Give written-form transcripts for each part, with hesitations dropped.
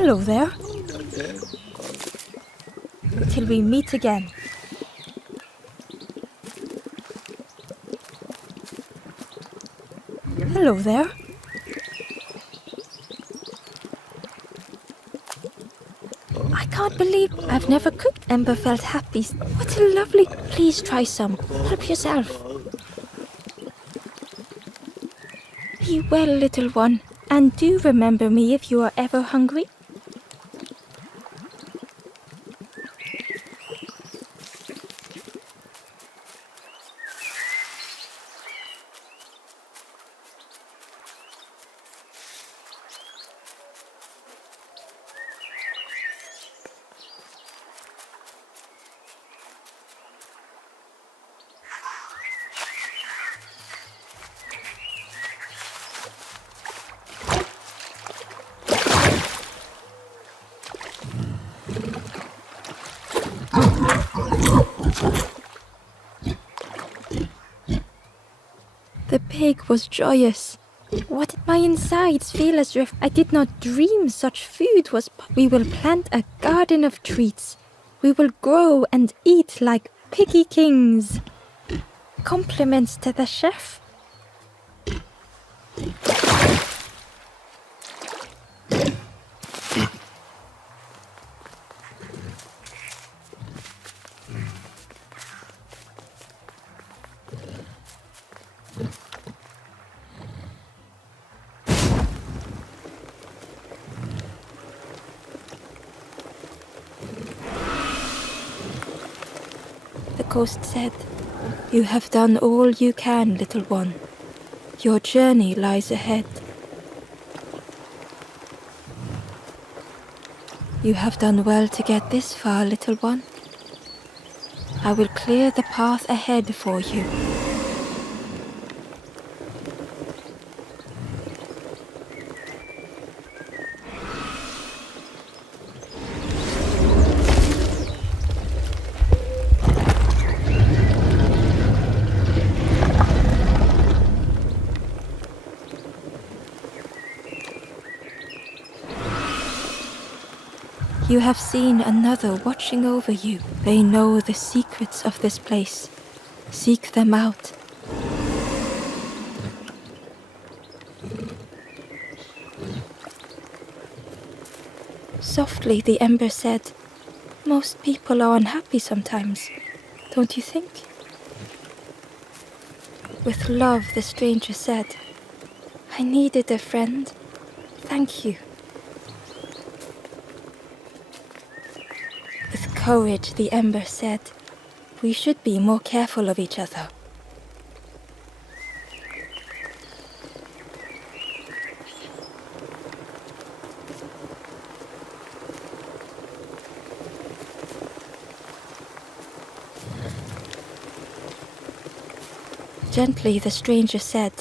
Hello there. Till we meet again. Hello there. I can't believe I've never cooked Ember felt happy. What a lovely... Please try some. Help yourself. Be well, little one. And do remember me if you are ever hungry. The pig was joyous. What did my insides feel as if I did not dream such food was... We will plant a garden of treats. We will grow and eat like piggy kings. Compliments to the chef. The ghost said, "You have done all you can, little one. Your journey lies ahead. You have done well to get this far, little one. I will clear the path ahead for you." You have seen another watching over you. They know the secrets of this place. Seek them out. Softly, the ember said, "Most people are unhappy sometimes, don't you think?" With love, the stranger said, "I needed a friend. Thank you." With courage, the ember said, "We should be more careful of each other." Gently, the stranger said,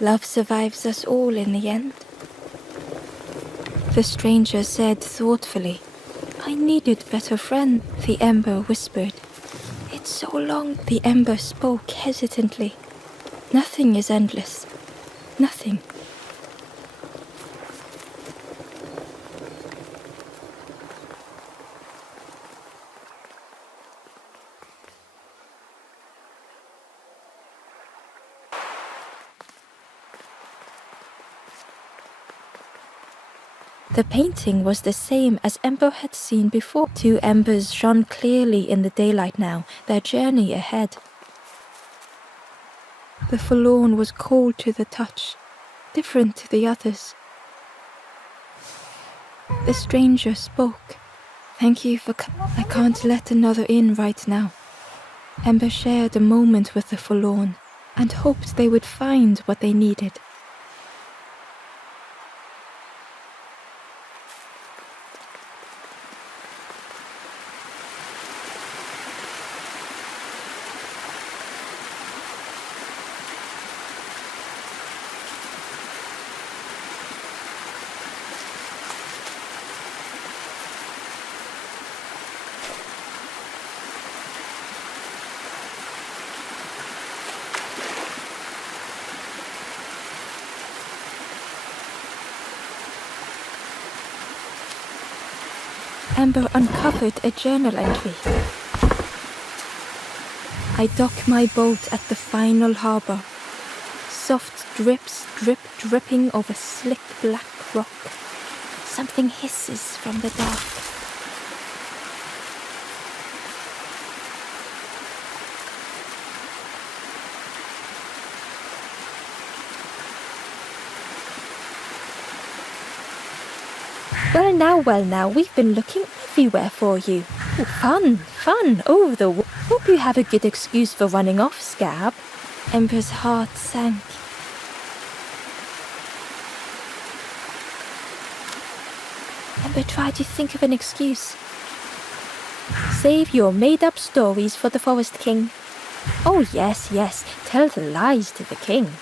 "Love survives us all in the end." The stranger said thoughtfully, "I needed better friend," the ember whispered. "It's so long," the ember spoke hesitantly. "Nothing is endless. Nothing." The painting was the same as Ember had seen before. Two embers shone clearly in the daylight now, their journey ahead. The forlorn was cold to the touch, different to the others. The stranger spoke. "Thank you for I can't let another in right now." Ember shared a moment with the forlorn and hoped they would find what they needed. Ember uncovered a journal entry. I dock my boat at the final harbor. Soft drips dripping over slick black rock. Something hisses from the dark. Well now, we've been looking everywhere for you. Ooh, fun, over the wall. Hope you have a good excuse for running off, Scab. Ember's heart sank. Ember tried to think of an excuse. Save your made-up stories for the Forest King. Oh yes, tell the lies to the king.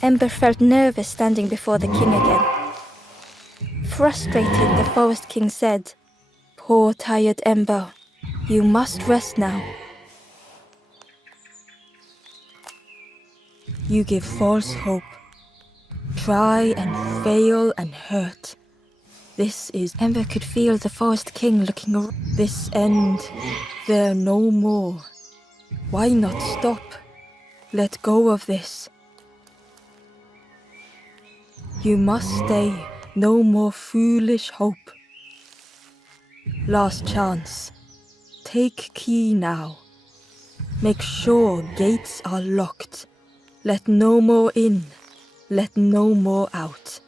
Ember felt nervous standing before the king again. Frustrated, the Forest King said, "Poor tired Ember, you must rest now. You give false hope. Try and fail and hurt. This is..." Ember could feel the Forest King looking around. This end, there no more. Why not stop? Let go of this. You must stay. No more foolish hope. Last chance. Take key now. Make sure gates are locked. Let no more in. Let no more out.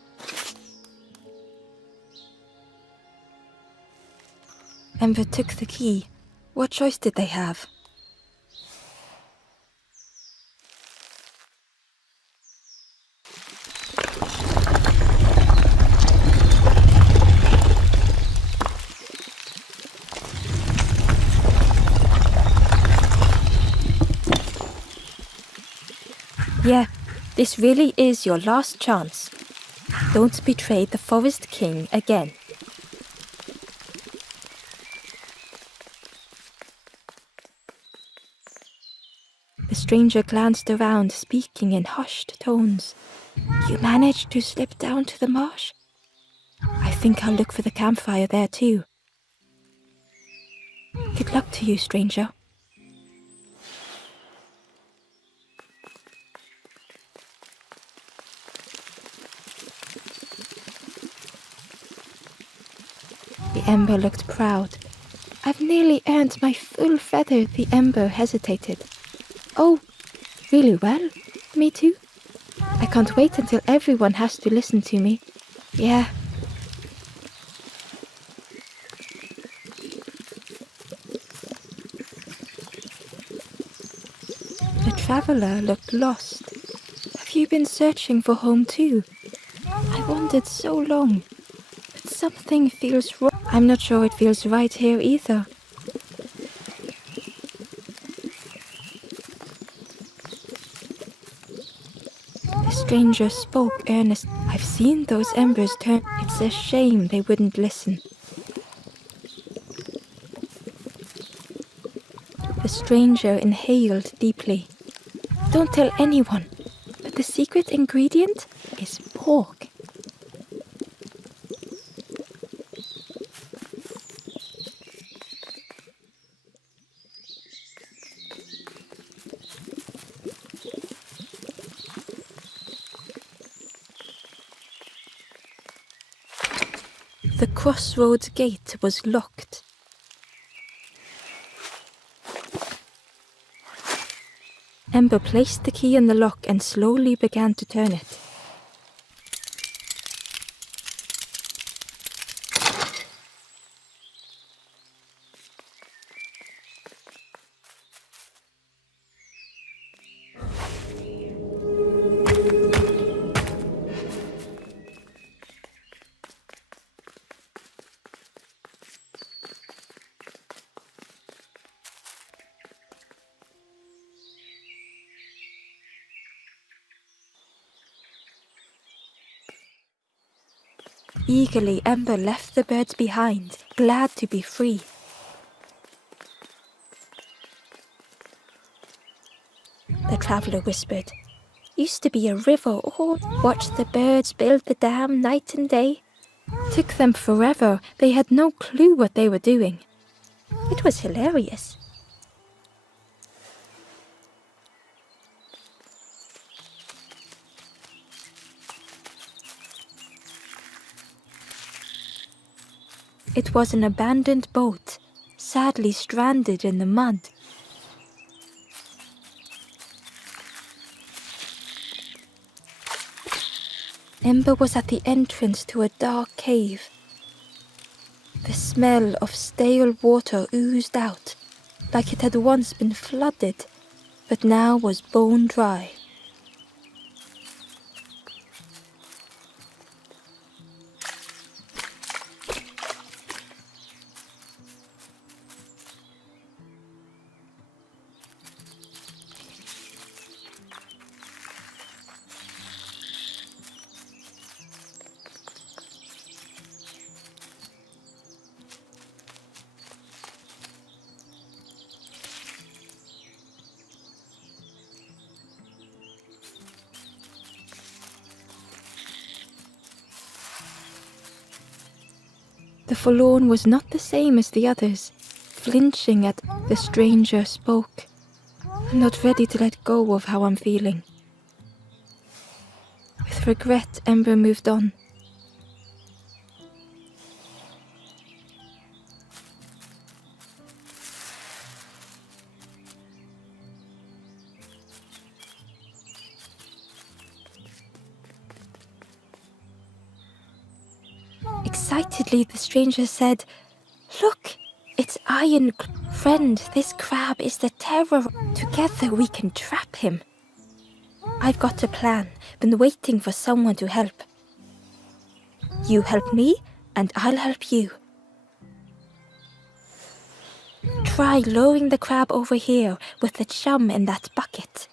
Ember took the key. What choice did they have? Yeah, this really is your last chance. Don't betray the Forest King again. The stranger glanced around, speaking in hushed tones. You managed to slip down to the marsh? I think I'll look for the campfire there too. Good luck to you, stranger. The Ember looked proud. I've nearly earned my full feather. The Ember hesitated. Oh, really? Well, me too. I can't wait until everyone has to listen to me. Yeah. The traveler looked lost. Have you been searching for home too? I wandered so long, but something feels wrong. I'm not sure it feels right here either. The stranger spoke earnestly. I've seen those embers turn. It's a shame they wouldn't listen. The stranger inhaled deeply. Don't tell anyone, but the secret ingredient is pork. The crossroads gate was locked. Ember placed the key in the lock and slowly began to turn it. Eagerly, Ember left the birds behind, glad to be free. The traveler whispered. Used to be a river all. Watched the birds build the dam night and day. Took them forever. They had no clue what they were doing. It was hilarious. It was an abandoned boat, sadly stranded in the mud. Ember was at the entrance to a dark cave. The smell of stale water oozed out, like it had once been flooded, but now was bone dry. The forlorn was not the same as the others, flinching at the stranger spoke. I'm not ready to let go of how I'm feeling. With regret, Ember moved on. Excitedly, the stranger said, "Look, it's Iron Friend. This crab is the terror. Together we can trap him. I've got a plan. Been waiting for someone to help. You help me, and I'll help you. Try lowering the crab over here with the chum in that bucket."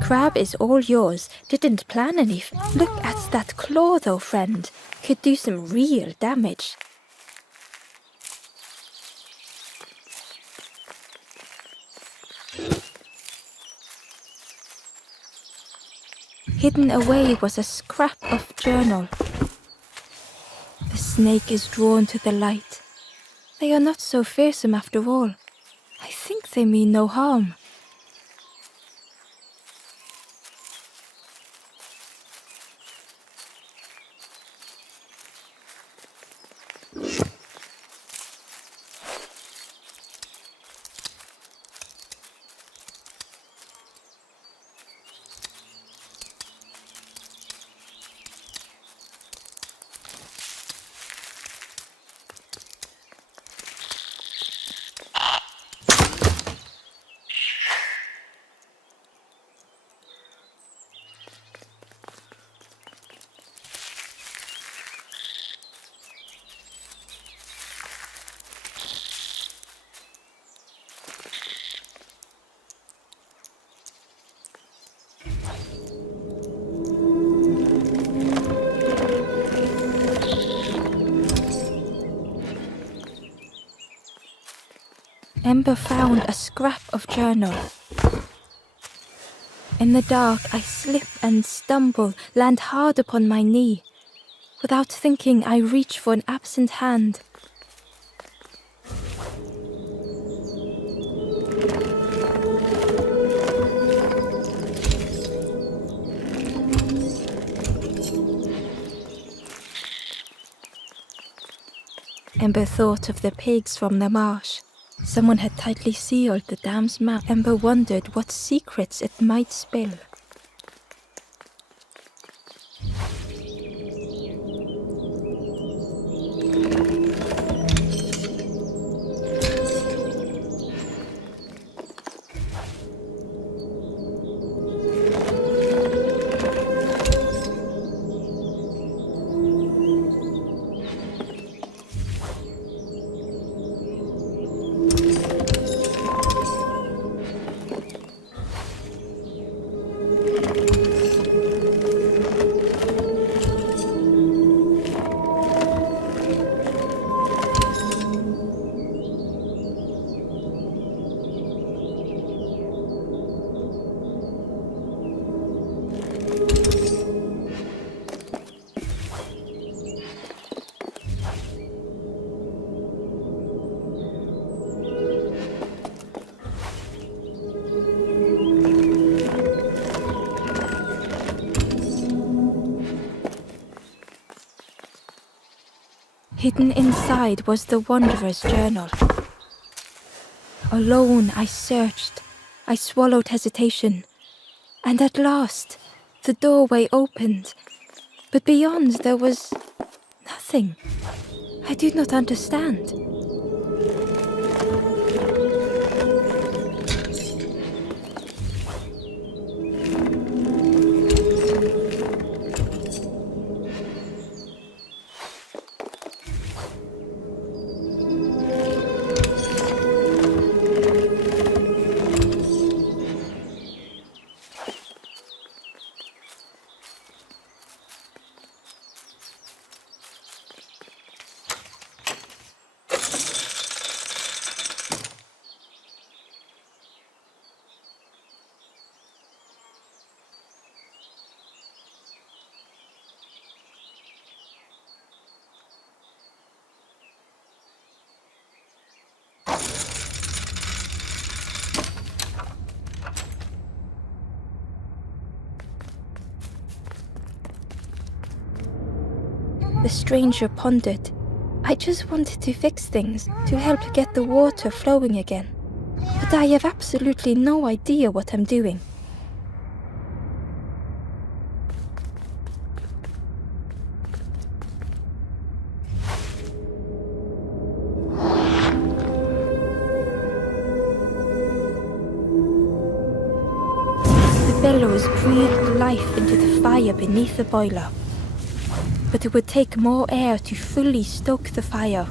Crab is all yours. Didn't plan anything. Look at that claw though, friend. Could do some real damage. Hidden away was a scrap of journal. The snake is drawn to the light. They are not so fearsome after all. I think they mean no harm. Ember found a scrap of journal. In the dark, I slip and stumble, land hard upon my knee. Without thinking, I reach for an absent hand. Ember thought of the pigs from the marsh. Someone had tightly sealed the dam's mouth. Ember wondered what secrets it might spill. Hidden inside was the Wanderer's journal. Alone I searched. I swallowed hesitation. And at last, the doorway opened. But beyond there was nothing. I did not understand. The stranger pondered. I just wanted to fix things, to help get the water flowing again. But I have absolutely no idea what I'm doing. The bellows breathed life into the fire beneath the boiler. But it would take more air to fully stoke the fire.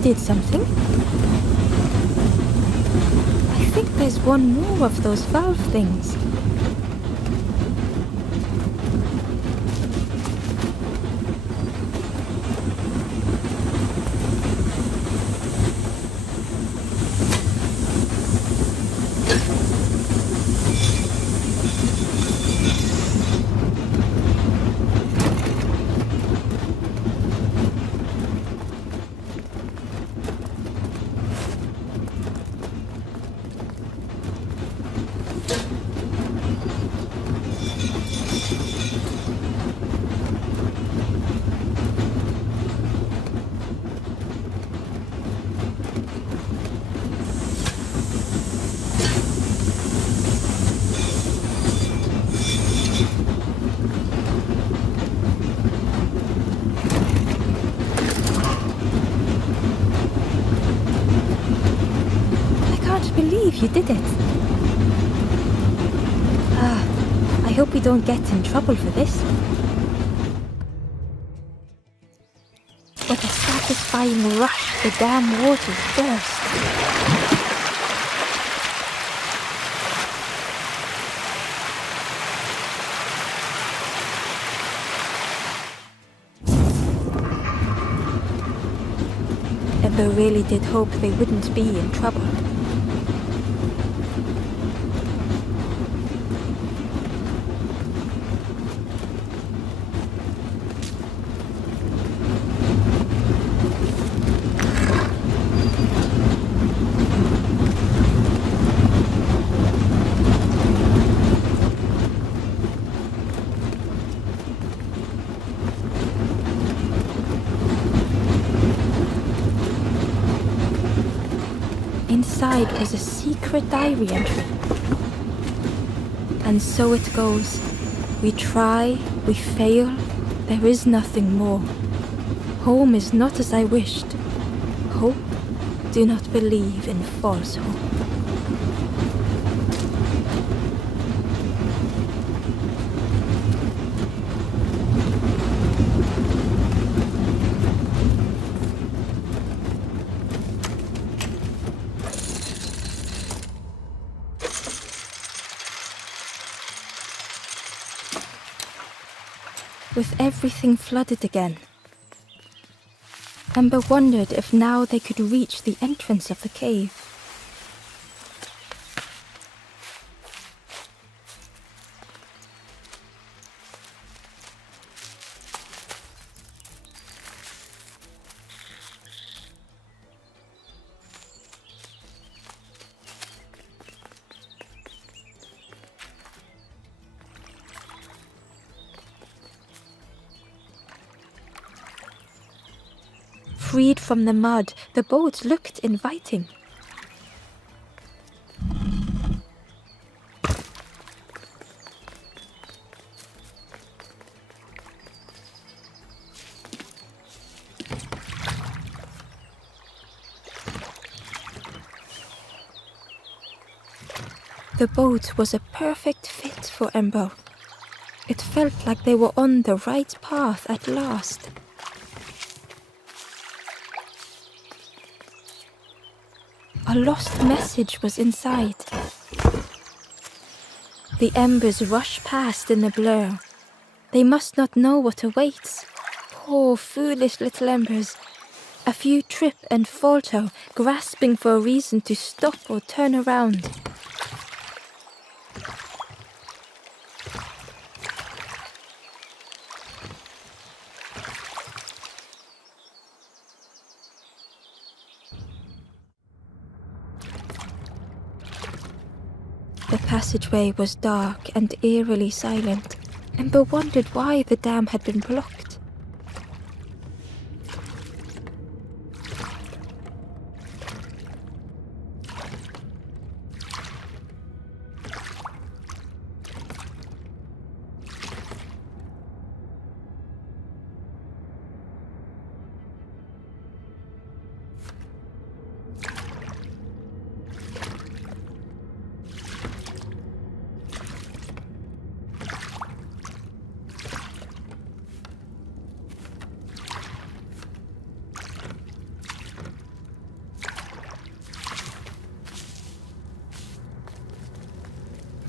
Did something. I think there's one more of those valve things. believe you did it. I hope we don't get in trouble for this. With a satisfying rush, the dam waters burst. Ember really did hope they wouldn't be in trouble. Inside was a secret diary entry. And so it goes. We try, we fail, there is nothing more. Home is not as I wished. Hope, do not believe in false hope. With everything flooded again, Ember wondered if now they could reach the entrance of the cave. Freed from the mud, the boat looked inviting. The boat was a perfect fit for Ember. It felt like they were on the right path at last. A lost message was inside. The embers rush past in a blur. They must not know what awaits. Poor, foolish little embers. A few trip and falter, grasping for a reason to stop or turn around. The passageway was dark and eerily silent. Ember wondered why the dam had been blocked.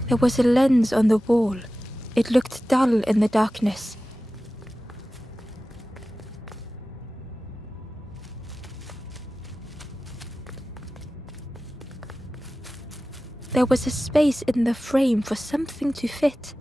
There was a lens on the wall. It looked dull in the darkness. There was a space in the frame for something to fit.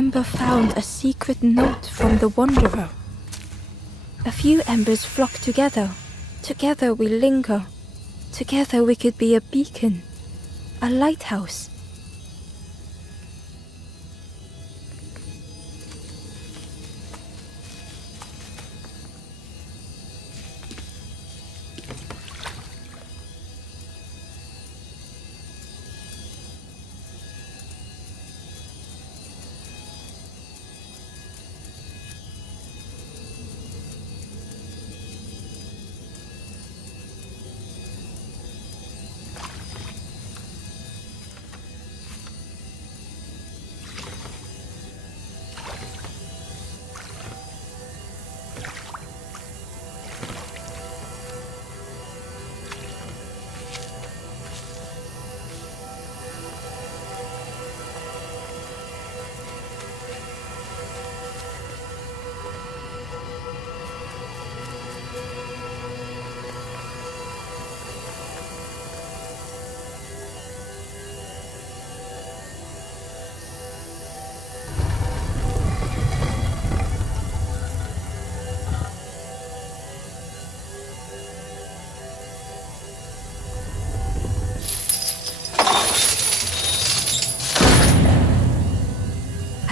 Ember found a secret note from the Wanderer. A few embers flock together. Together we linger. Together we could be a beacon, a lighthouse.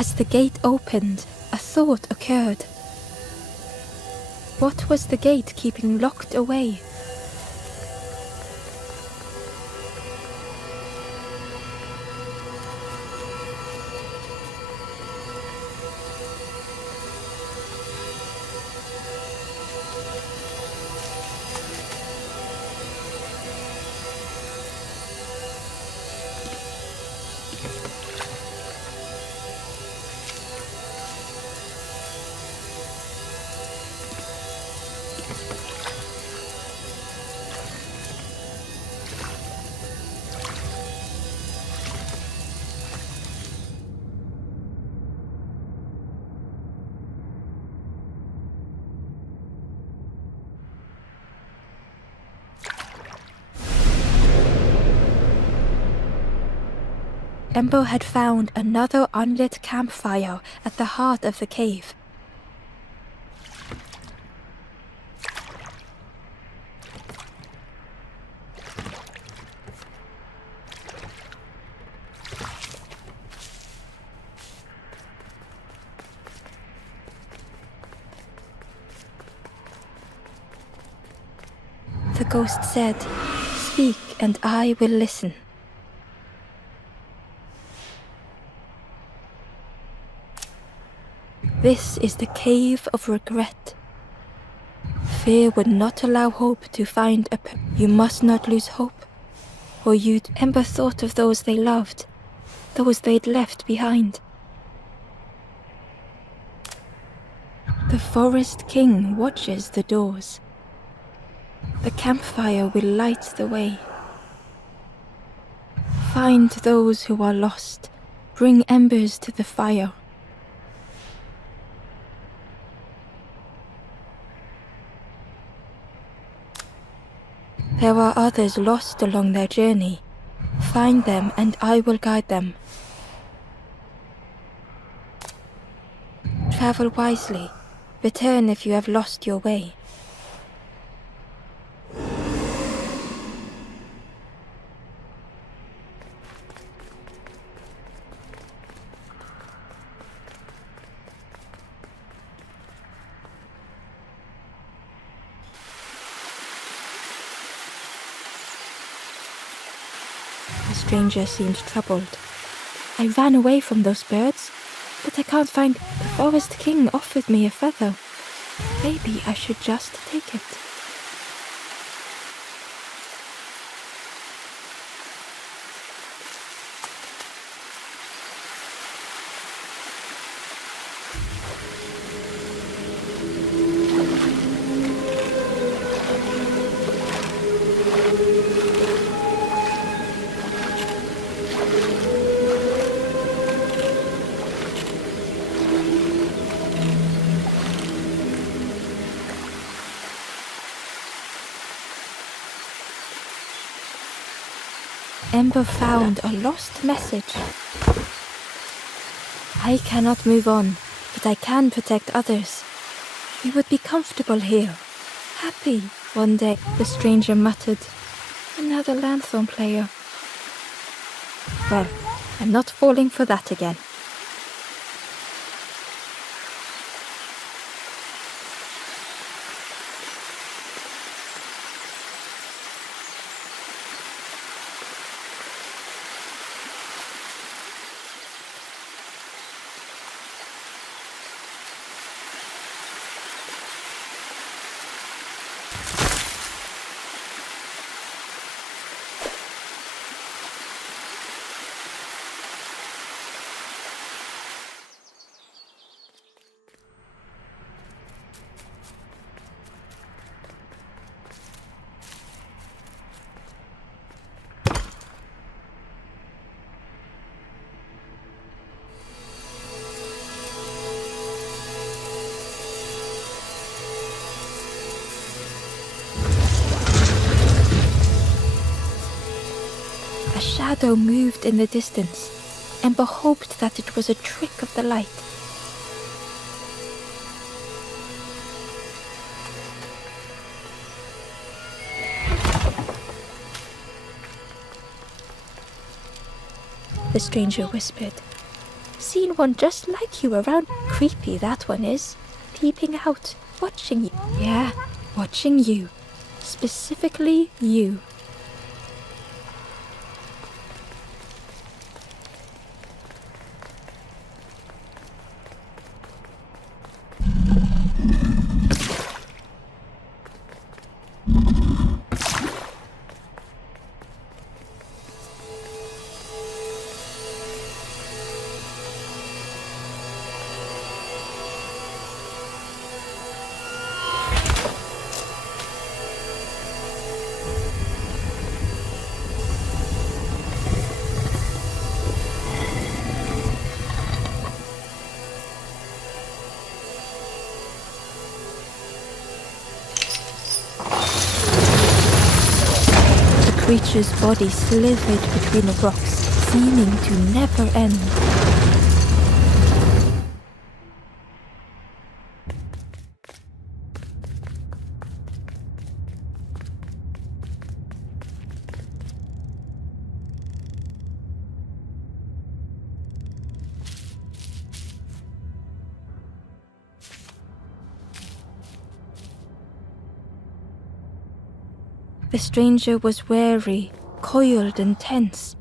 As the gate opened, a thought occurred. What was the gate keeping locked away? Ember had found another unlit campfire at the heart of the cave. The ghost said, "Speak and I will listen." This is the cave of regret. Fear would not allow hope to find a You must not lose hope, or you'd... Ember thought of those they loved, those they'd left behind. The Forest King watches the doors. The campfire will light the way. Find those who are lost. Bring embers to the fire. There are others lost along their journey. Find them and I will guide them. Travel wisely. Return if you have lost your way. The stranger seemed troubled. I ran away from those birds, but I can't find... The Forest King offered me a feather. Maybe I should just take it. Ember found a lost message. I cannot move on, but I can protect others. We would be comfortable here, happy one day, the stranger muttered. Another lanthorn player. Well, I'm not falling for that again. A shadow moved in the distance. Ember hoped that it was a trick of the light. The stranger whispered. Seen one just like you around. Creepy, that one is. Peeping out, watching you. Yeah, watching you. Specifically you. The creature's body slithered between the rocks, seeming to never end. The stranger was wary, coiled and tense.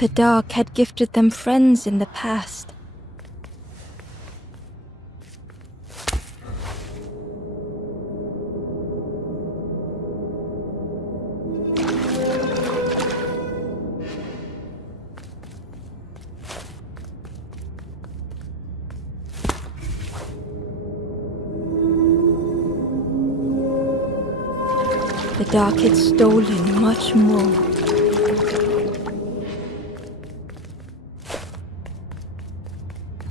The dark had gifted them friends in the past. The dark had stolen much more.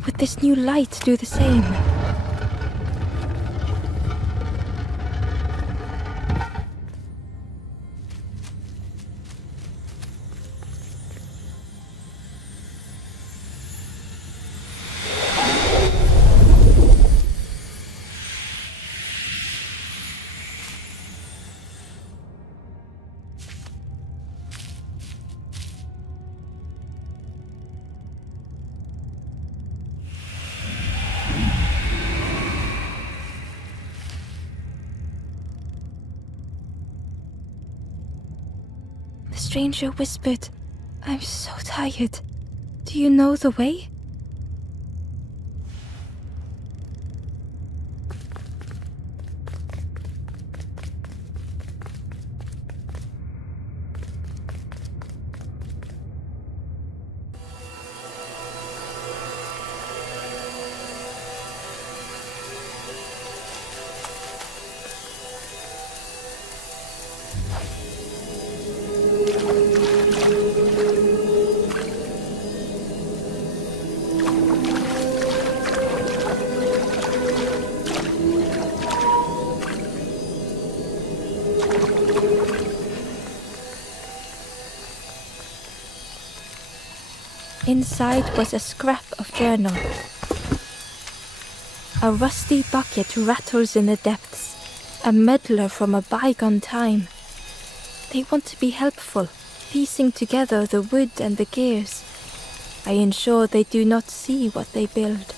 Would this new light do the same? stranger whispered, "I'm so tired. Do you know the way?" Inside was a scrap of journal. A rusty bucket rattles in the depths, a meddler from a bygone time. They want to be helpful, piecing together the wood and the gears. I ensure they do not see what they build.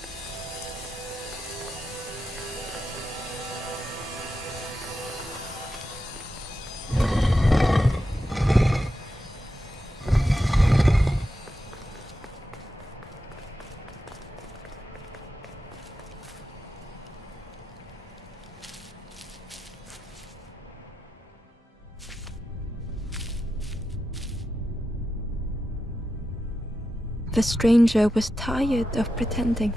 The stranger was tired of pretending.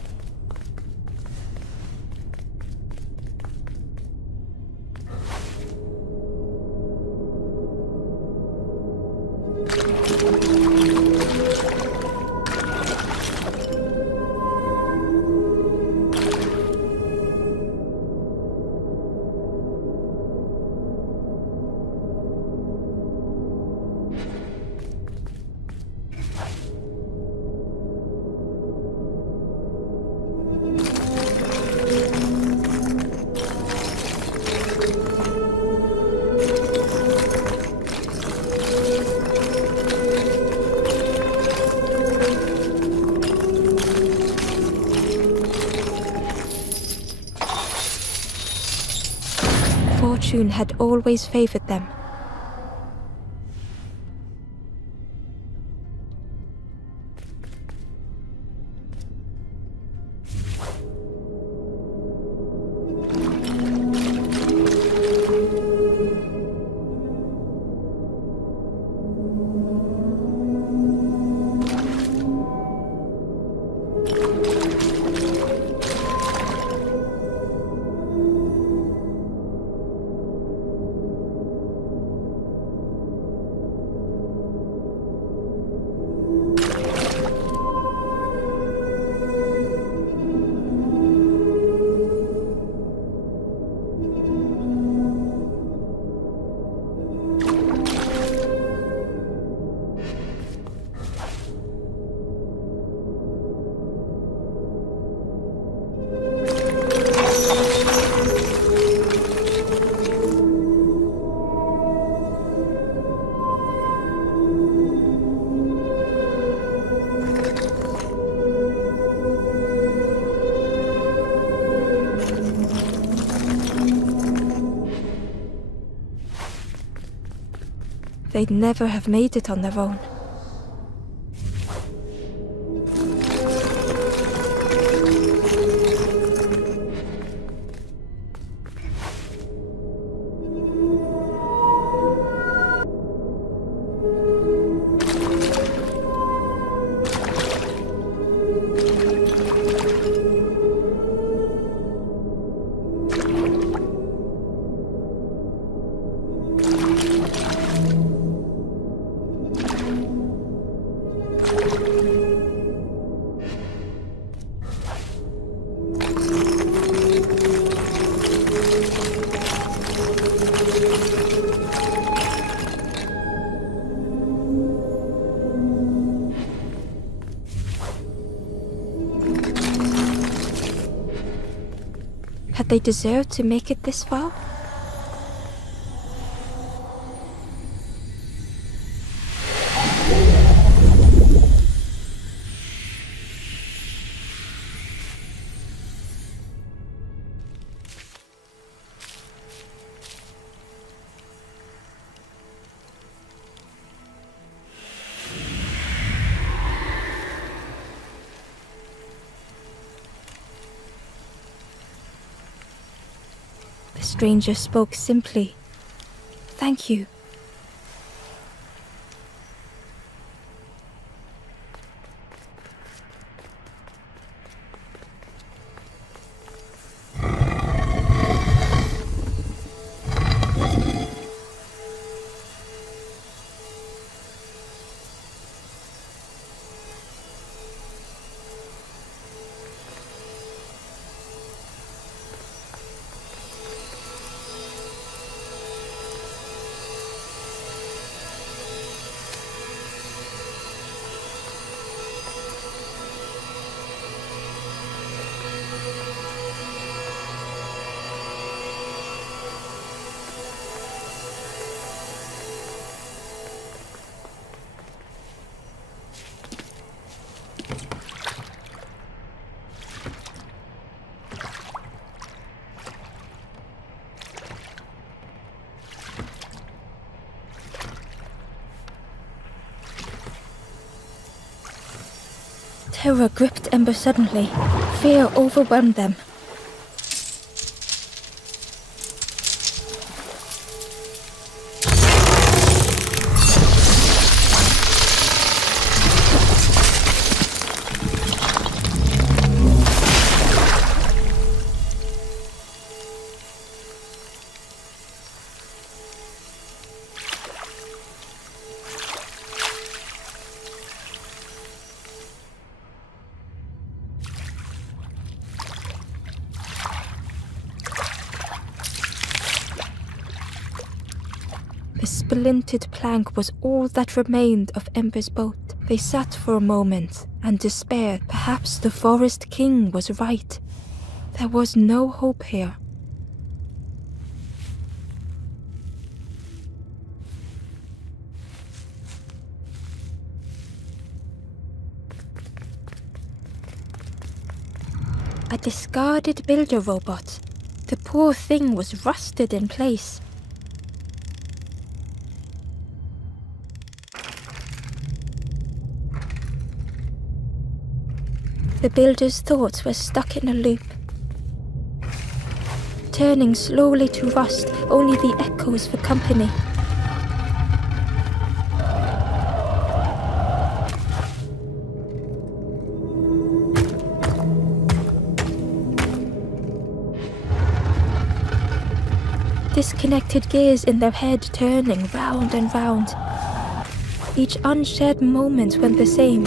Fortune had always favored them. They'd never have made it on their own. Had they deserved to make it this far? stranger spoke simply. Thank you. Terror gripped Ember suddenly. Fear overwhelmed them. The splintered plank was all that remained of Ember's boat. They sat for a moment and despaired. Perhaps the Forest King was right. There was no hope here. A discarded builder robot. The poor thing was rusted in place. The builder's thoughts were stuck in a loop, turning slowly to rust, only the echoes for company. Disconnected gears in their head turning round and round. Each unshared moment went the same.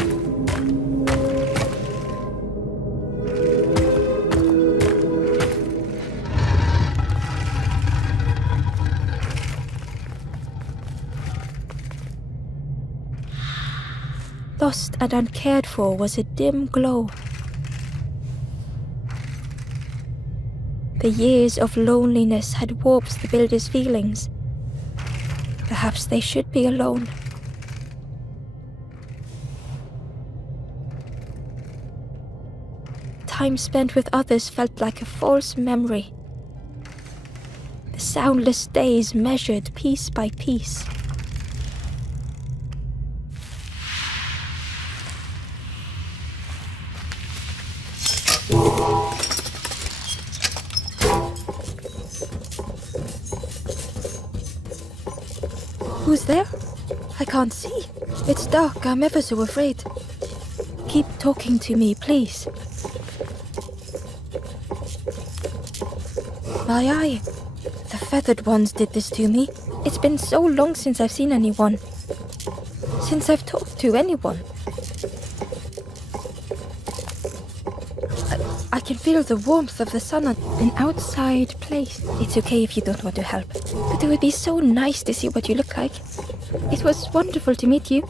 Lost and uncared for was a dim glow. The years of loneliness had warped the builder's feelings. Perhaps they should be alone. Time spent with others felt like a false memory. The soundless days measured piece by piece. Who's there? I can't see. It's dark, I'm ever so afraid. Keep talking to me, please. My eye. The feathered ones did this to me. It's been so long since I've seen anyone. Since I've talked to anyone. I can feel the warmth of the sun on an outside place. It's okay if you don't want to help. But it would be so nice to see what you look like. It was wonderful to meet you.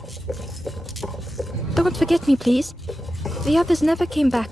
Don't forget me, please. The others never came back.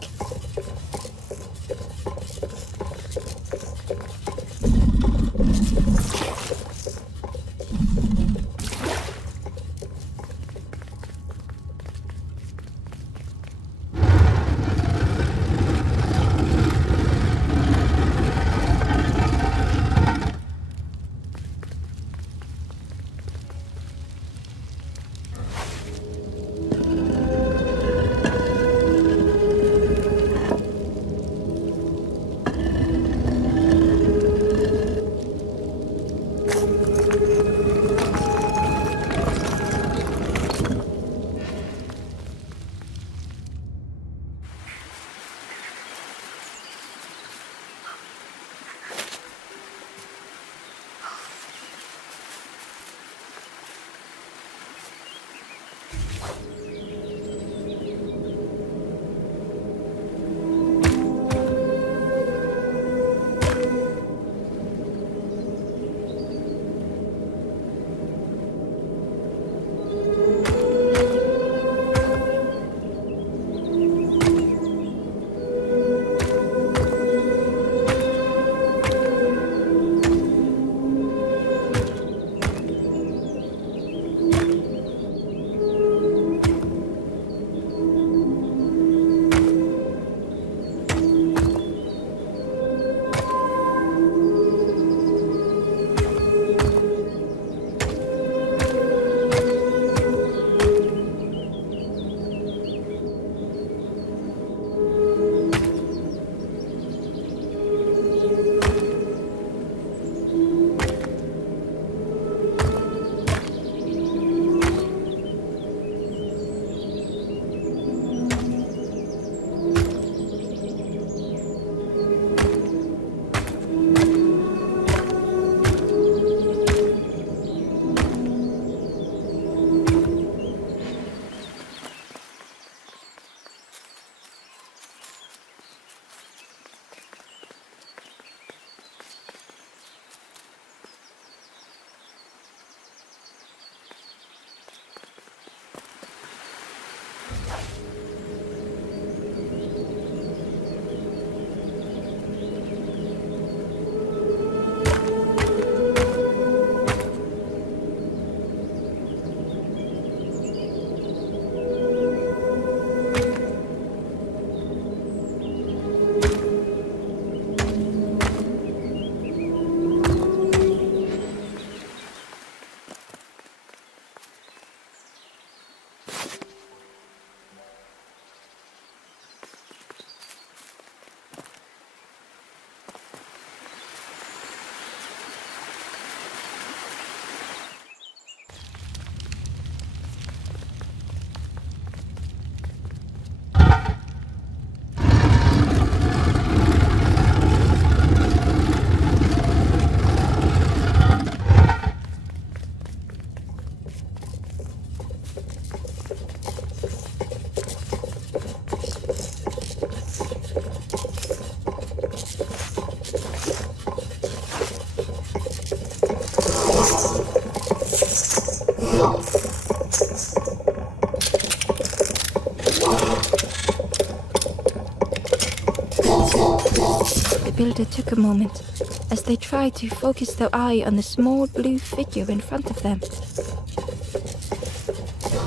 The builder took a moment as they tried to focus their eye on the small blue figure in front of them.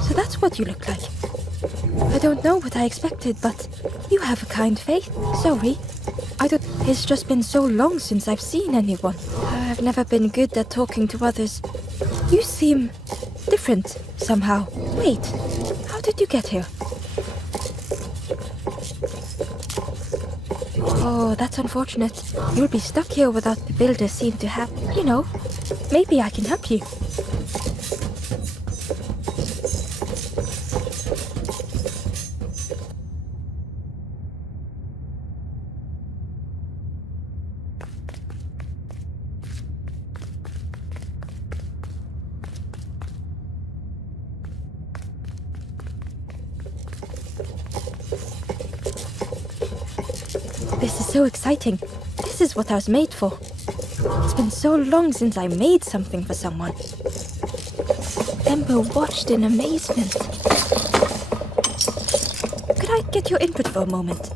So that's what you look like. I don't know what I expected, but you have a kind face. Sorry. It's just been so long since I've seen anyone. I've never been good at talking to others. You seem different somehow. Wait, how did you get here? Oh, that's unfortunate. You'll be stuck here without the builder seem to have... maybe I can help you. This is so exciting. This is what I was made for. It's been so long since I made something for someone. Ember watched in amazement. Could I get your input for a moment?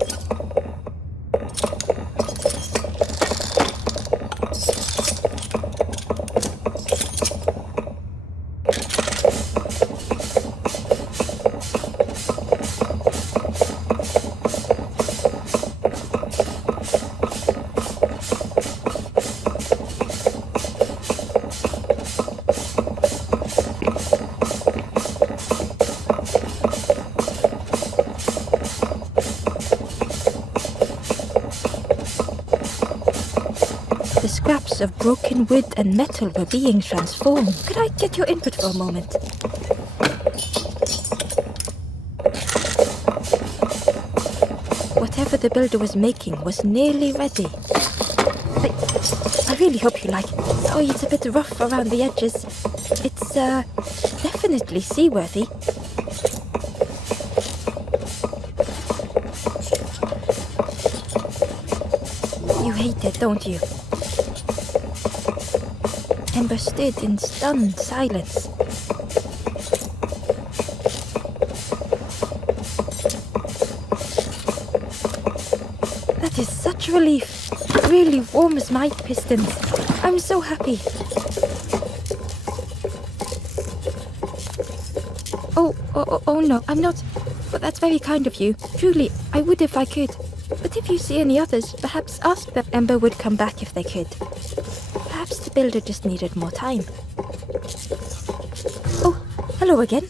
The scraps of broken wood and metal were being transformed. Could I get your input for a moment? Whatever the builder was making was nearly ready. I really hope you like it. Sorry, it's a bit rough around the edges. It's, definitely seaworthy. You hate it, don't you? Ember stood in stunned silence. That is such relief. It really warms my pistons. I'm so happy. Oh no, I'm not. But that's very kind of you. Truly, I would if I could. But if you see any others, perhaps ask them. Ember would come back if they could. Perhaps the builder just needed more time. Oh, hello again.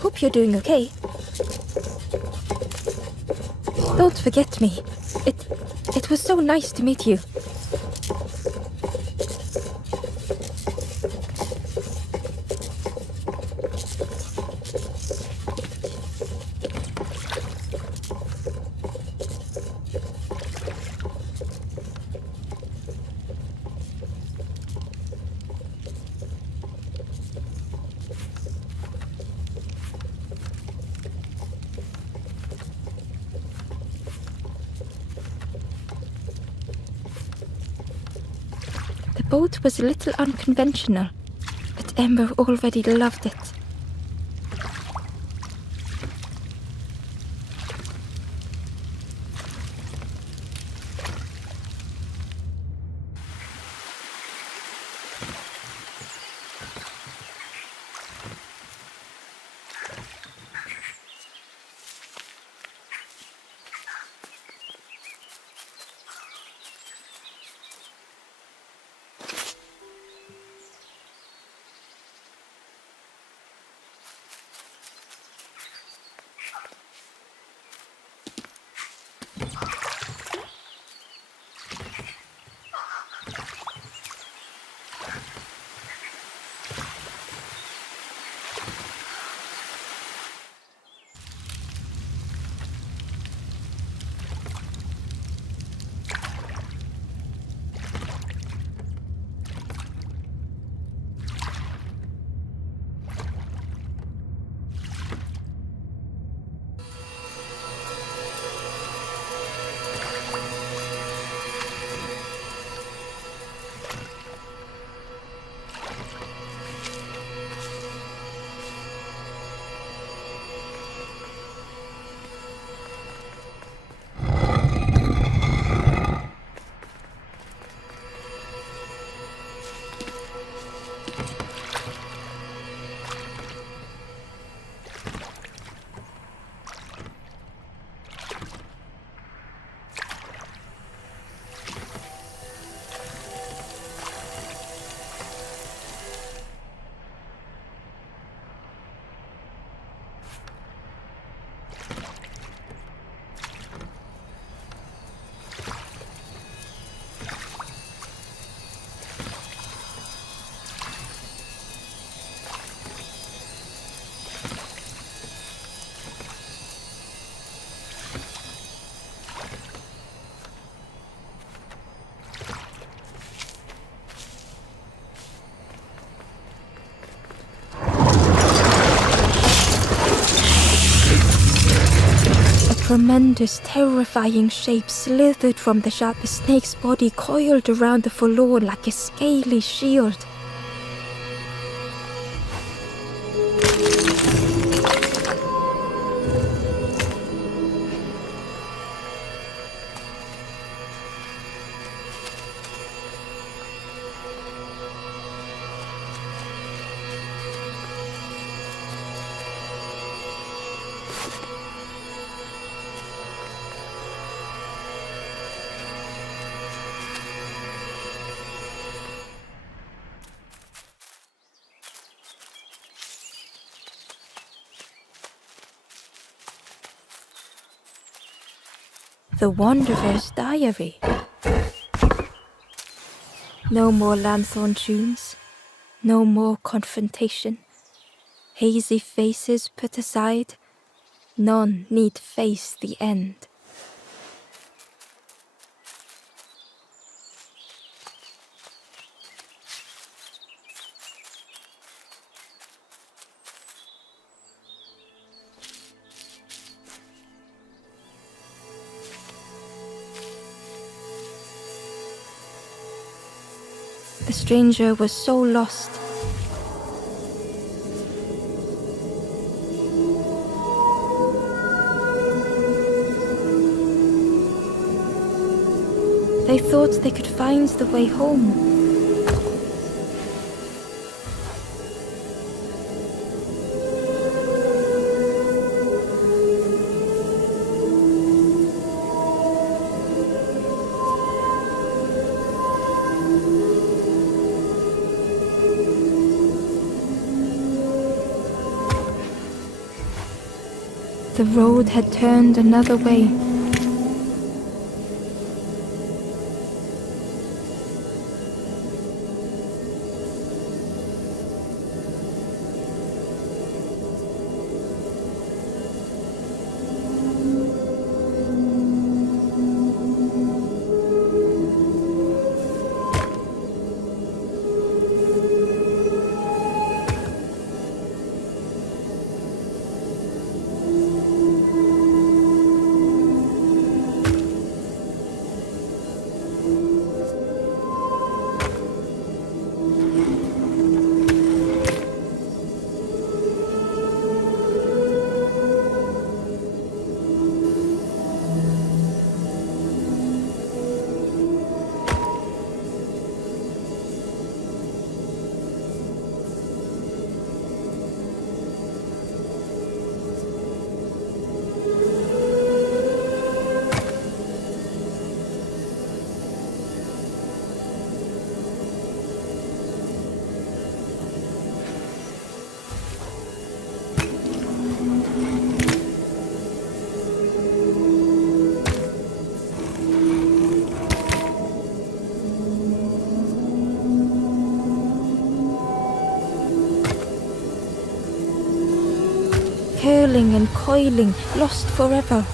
Hope you're doing okay. Don't forget me. It was so nice to meet you. The boat was a little unconventional, but Ember already loved it. tremendous, terrifying shape slithered from the shadow. The snake's body coiled around the forlorn like a scaly shield. The Wanderer's Diary. No more lanthorn tunes, no more confrontation. Hazy faces put aside, none need face the end. The stranger was so lost. They thought they could find the way home. The road had turned another way. Curling and coiling, lost forever.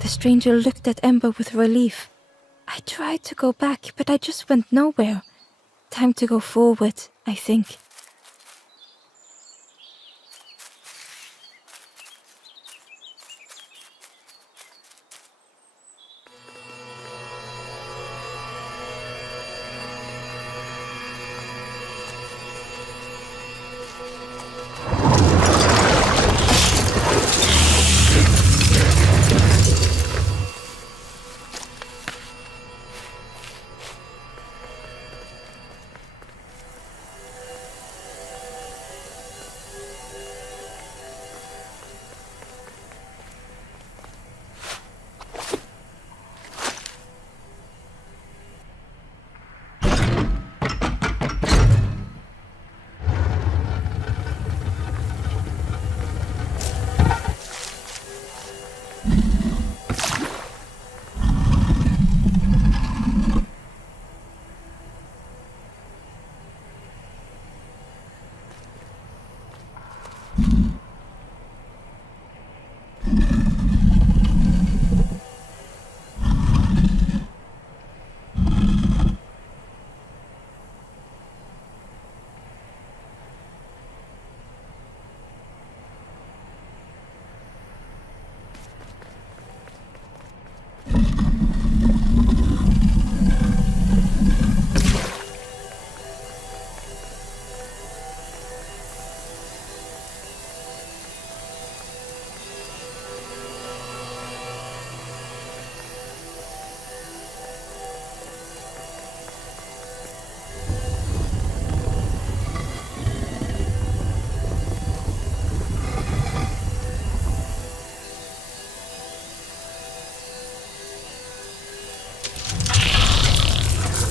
The stranger looked at Ember with relief. I tried to go back, but I just went nowhere. Time to go forward, I think.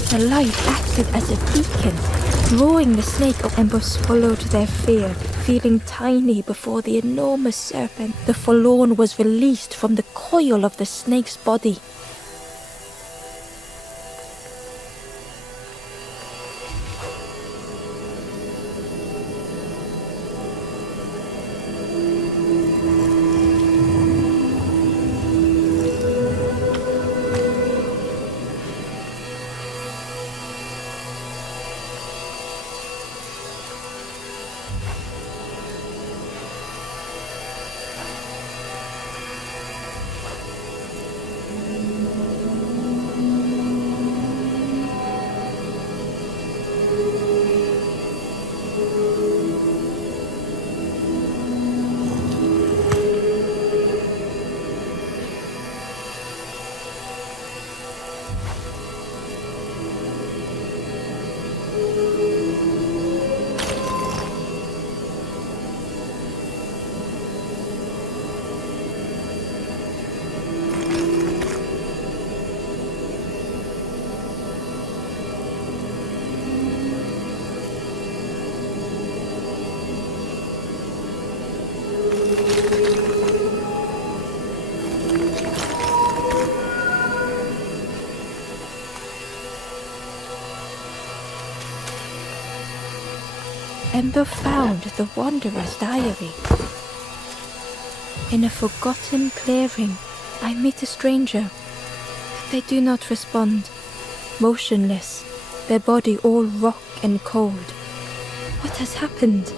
The light acted as a beacon, drawing the snake. Ember swallowed their fear, feeling tiny before the enormous serpent. The forlorn was released from the coil of the snake's body. Ember found the Wanderer's diary. In a forgotten clearing, I meet a stranger. They do not respond, motionless, their body all rock and cold. What has happened?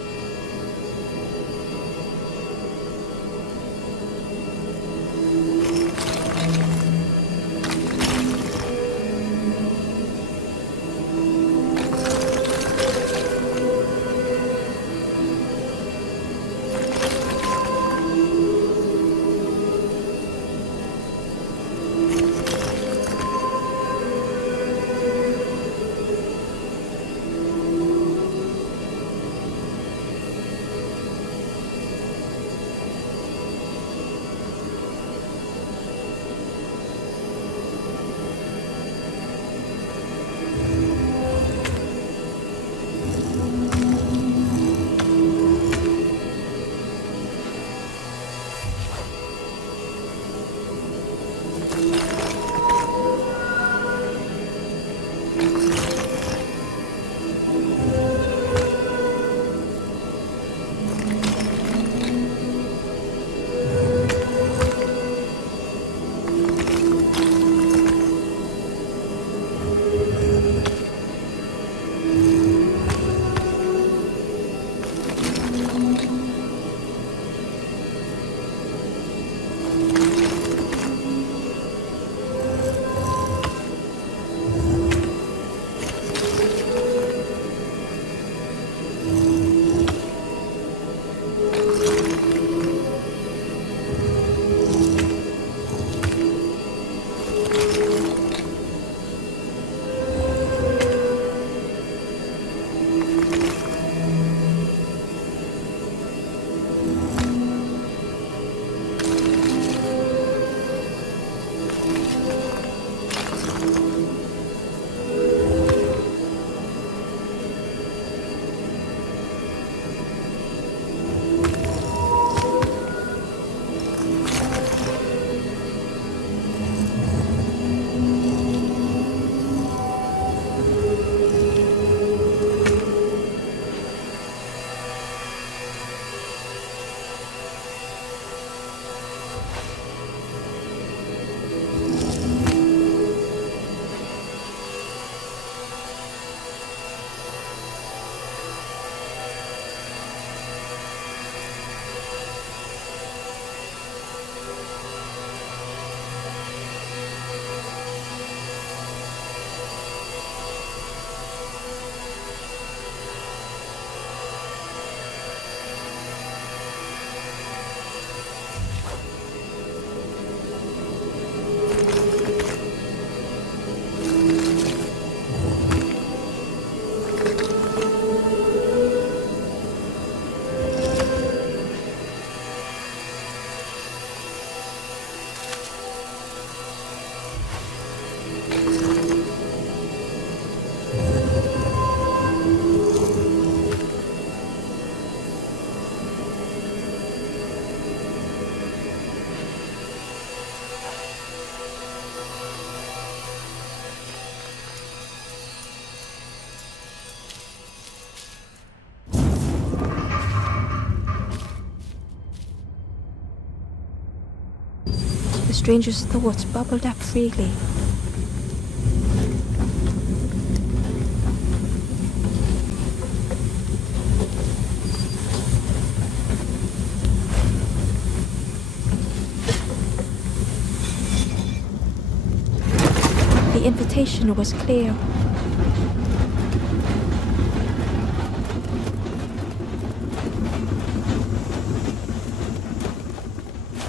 The stranger's thoughts bubbled up freely. The invitation was clear.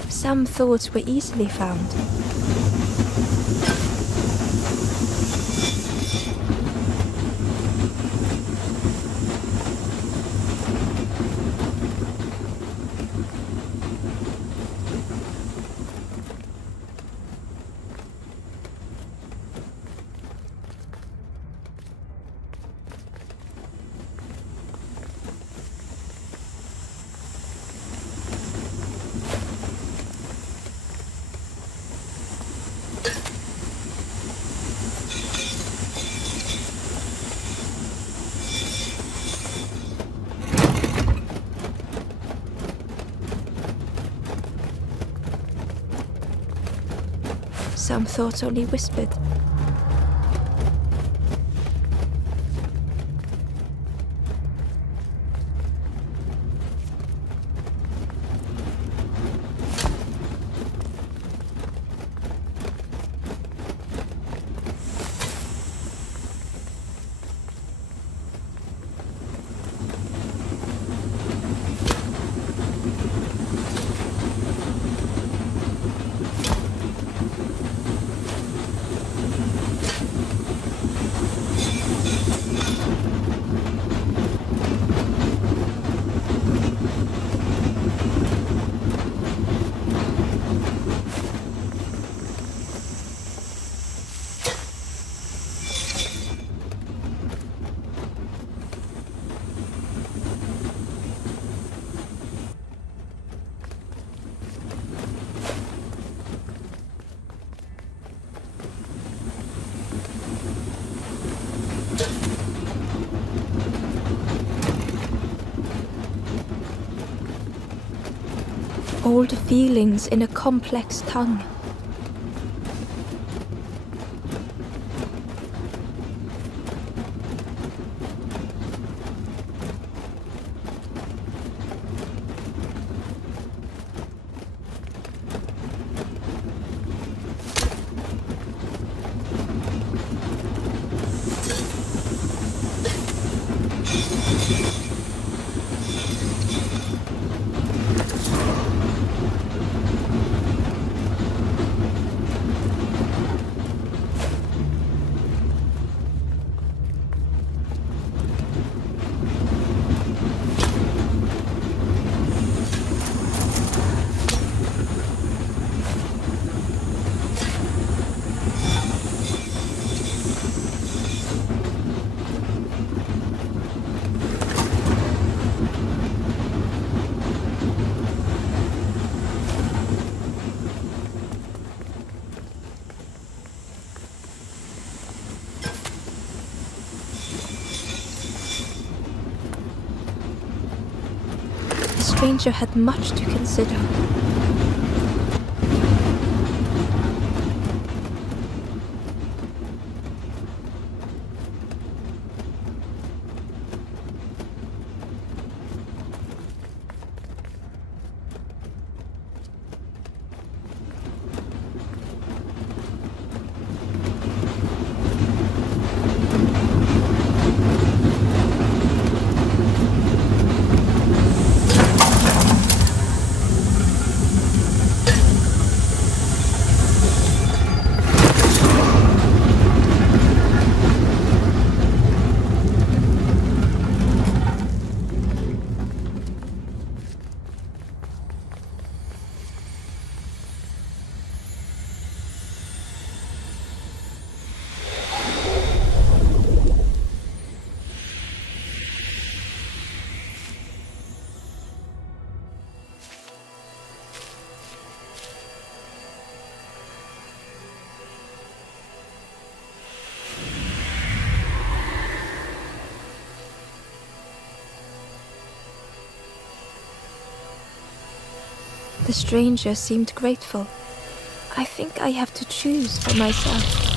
Some thoughts were easily found. Some thoughts only whispered. Old feelings in a complex tongue. The stranger had much to consider. The stranger seemed grateful. I think I have to choose for myself.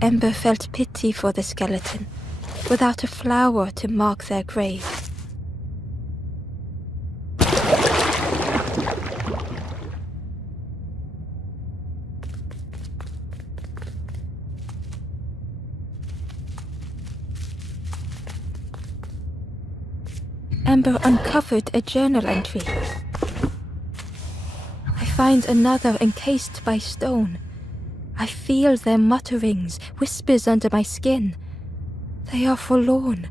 Ember felt pity for the skeleton, without a flower to mark their grave. Ember uncovered a journal entry. I find another encased by stone. I feel their mutterings, whispers under my skin. They are forlorn.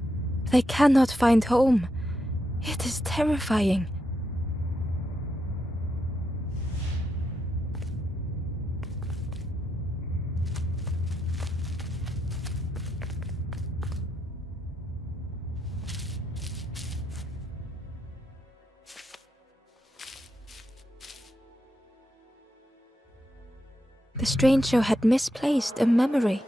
They cannot find home. It is terrifying. The stranger had misplaced a memory.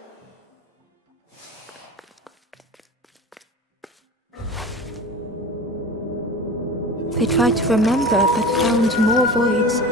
They tried to remember but found more voids.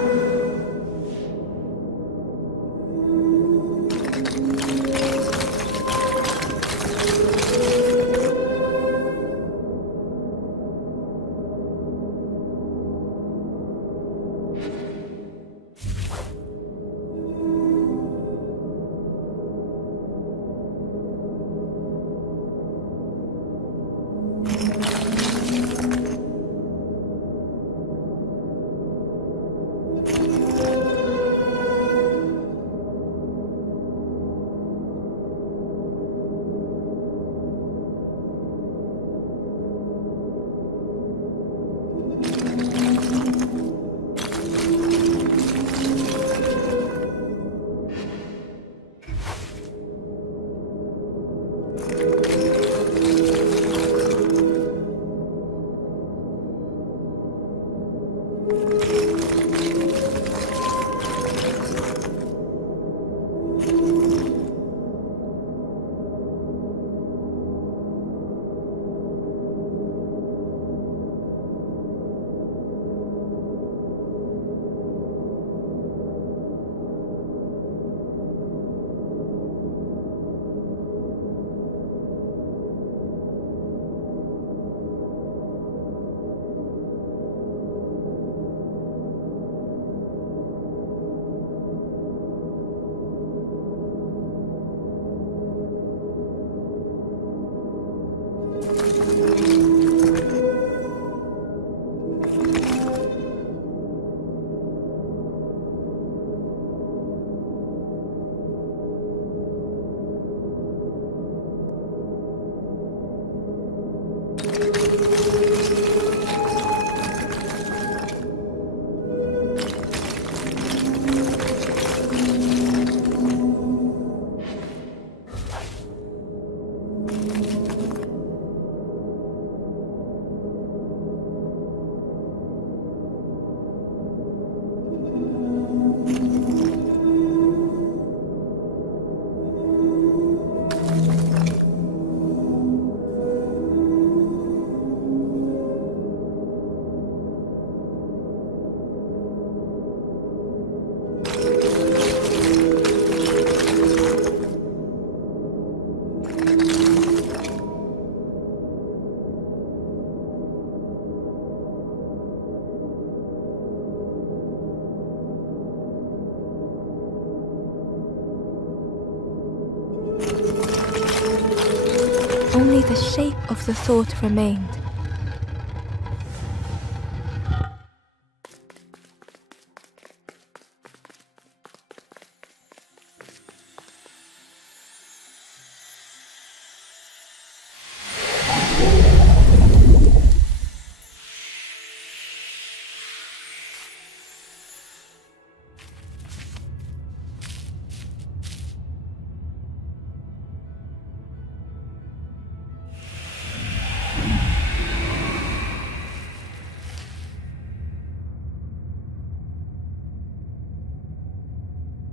the shape of the thought remained.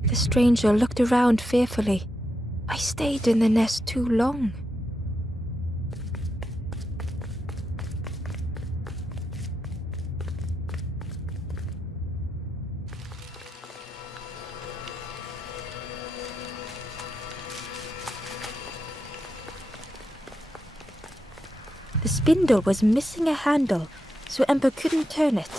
The stranger looked around fearfully. I stayed in the nest too long. The spindle was missing a handle, so Ember couldn't turn it.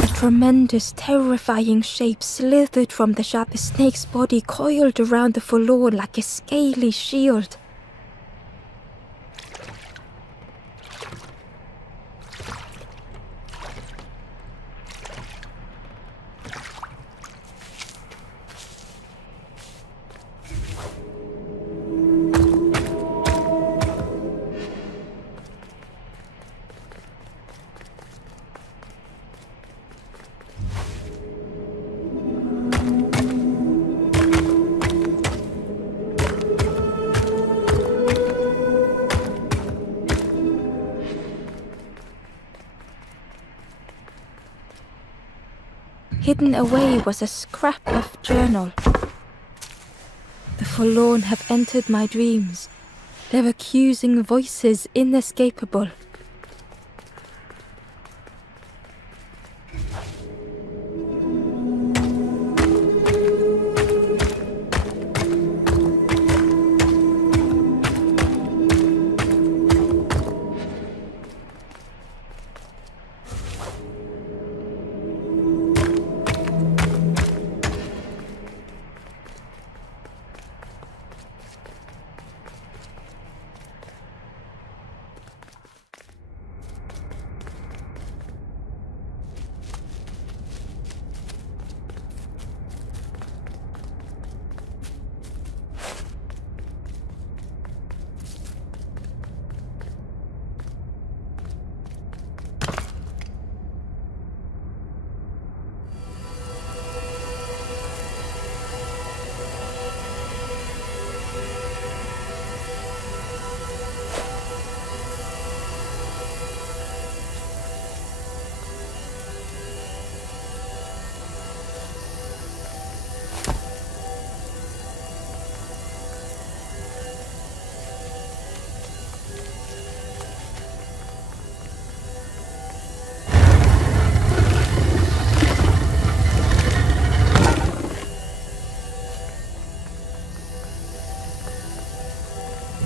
A tremendous, terrifying shape slithered from the shadow. The snake's body coiled around the forlorn like a scaly shield. Hidden away was a scrap of journal. The forlorn have entered my dreams, their accusing voices inescapable.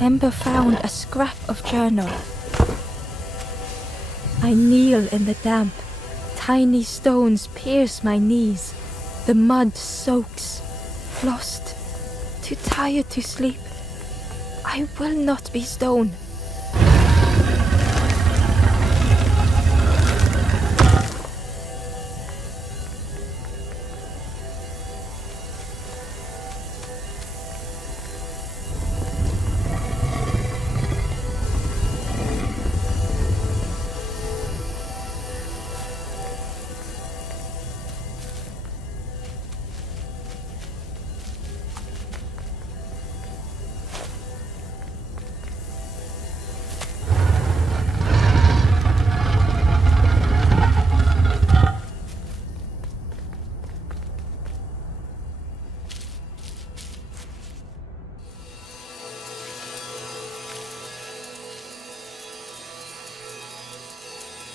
Ember found a scrap of journal. I kneel in the damp. Tiny stones pierce my knees. The mud soaks. Lost. Too tired to sleep. I will not be stone.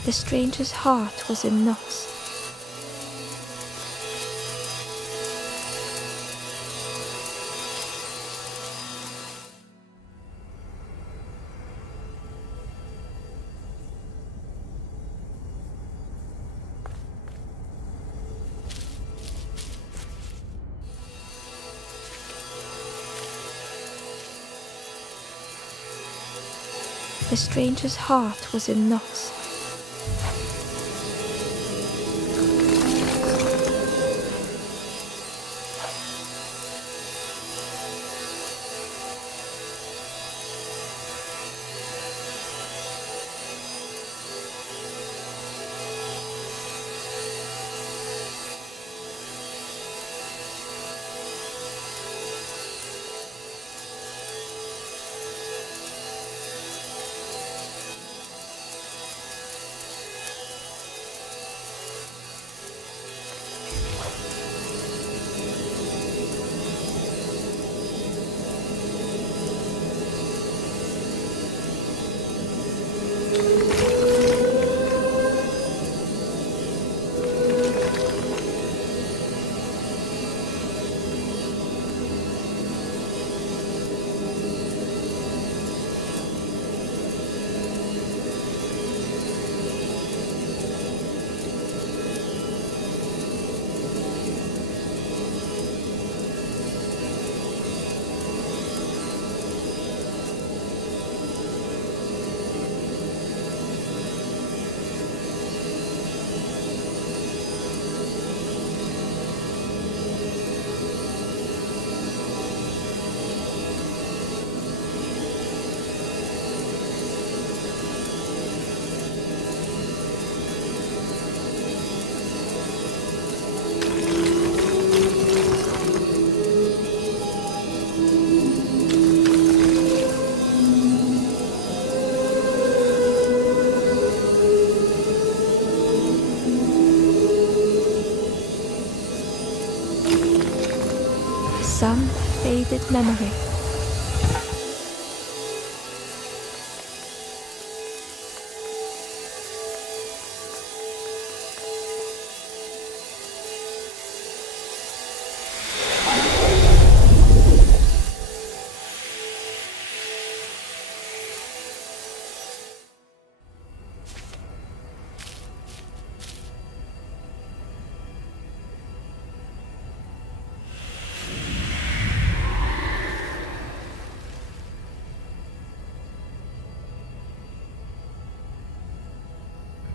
The stranger's heart was in knots. The stranger's heart was in knots. Some faded memory.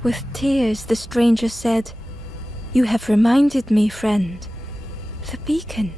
With tears, the stranger said, "You have reminded me, friend. The beacon."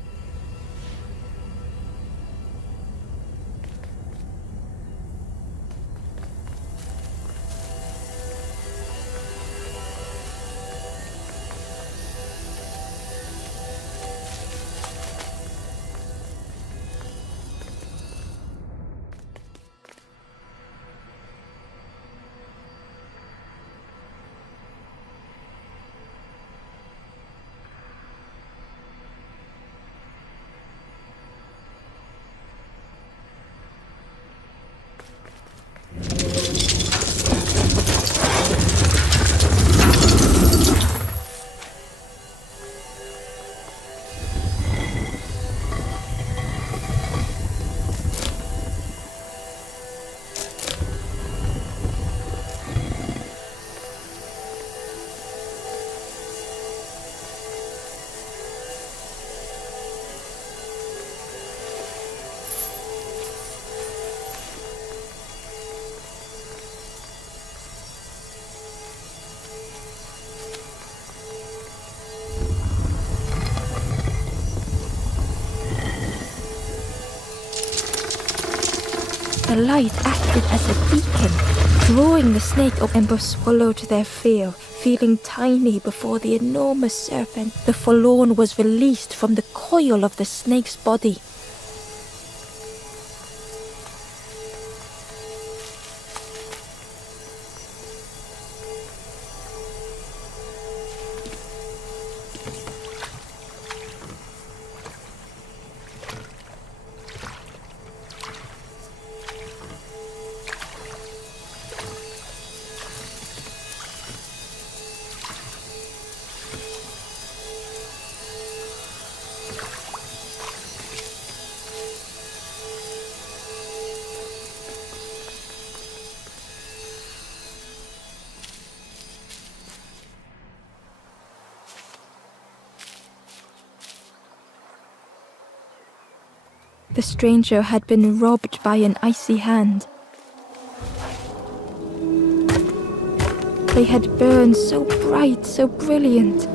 The light acted as a beacon, drawing the snake up. Ember swallowed their fear, feeling tiny before the enormous serpent. The forlorn was released from the coil of the snake's body. The stranger had been robbed by an icy hand. They had burned so bright, so brilliant.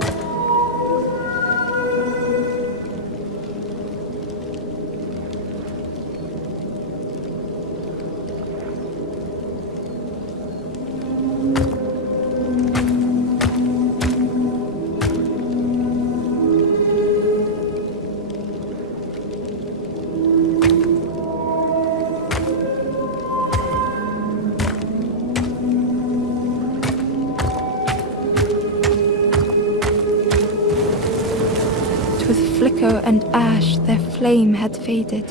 With flicker and ash, their flame had faded.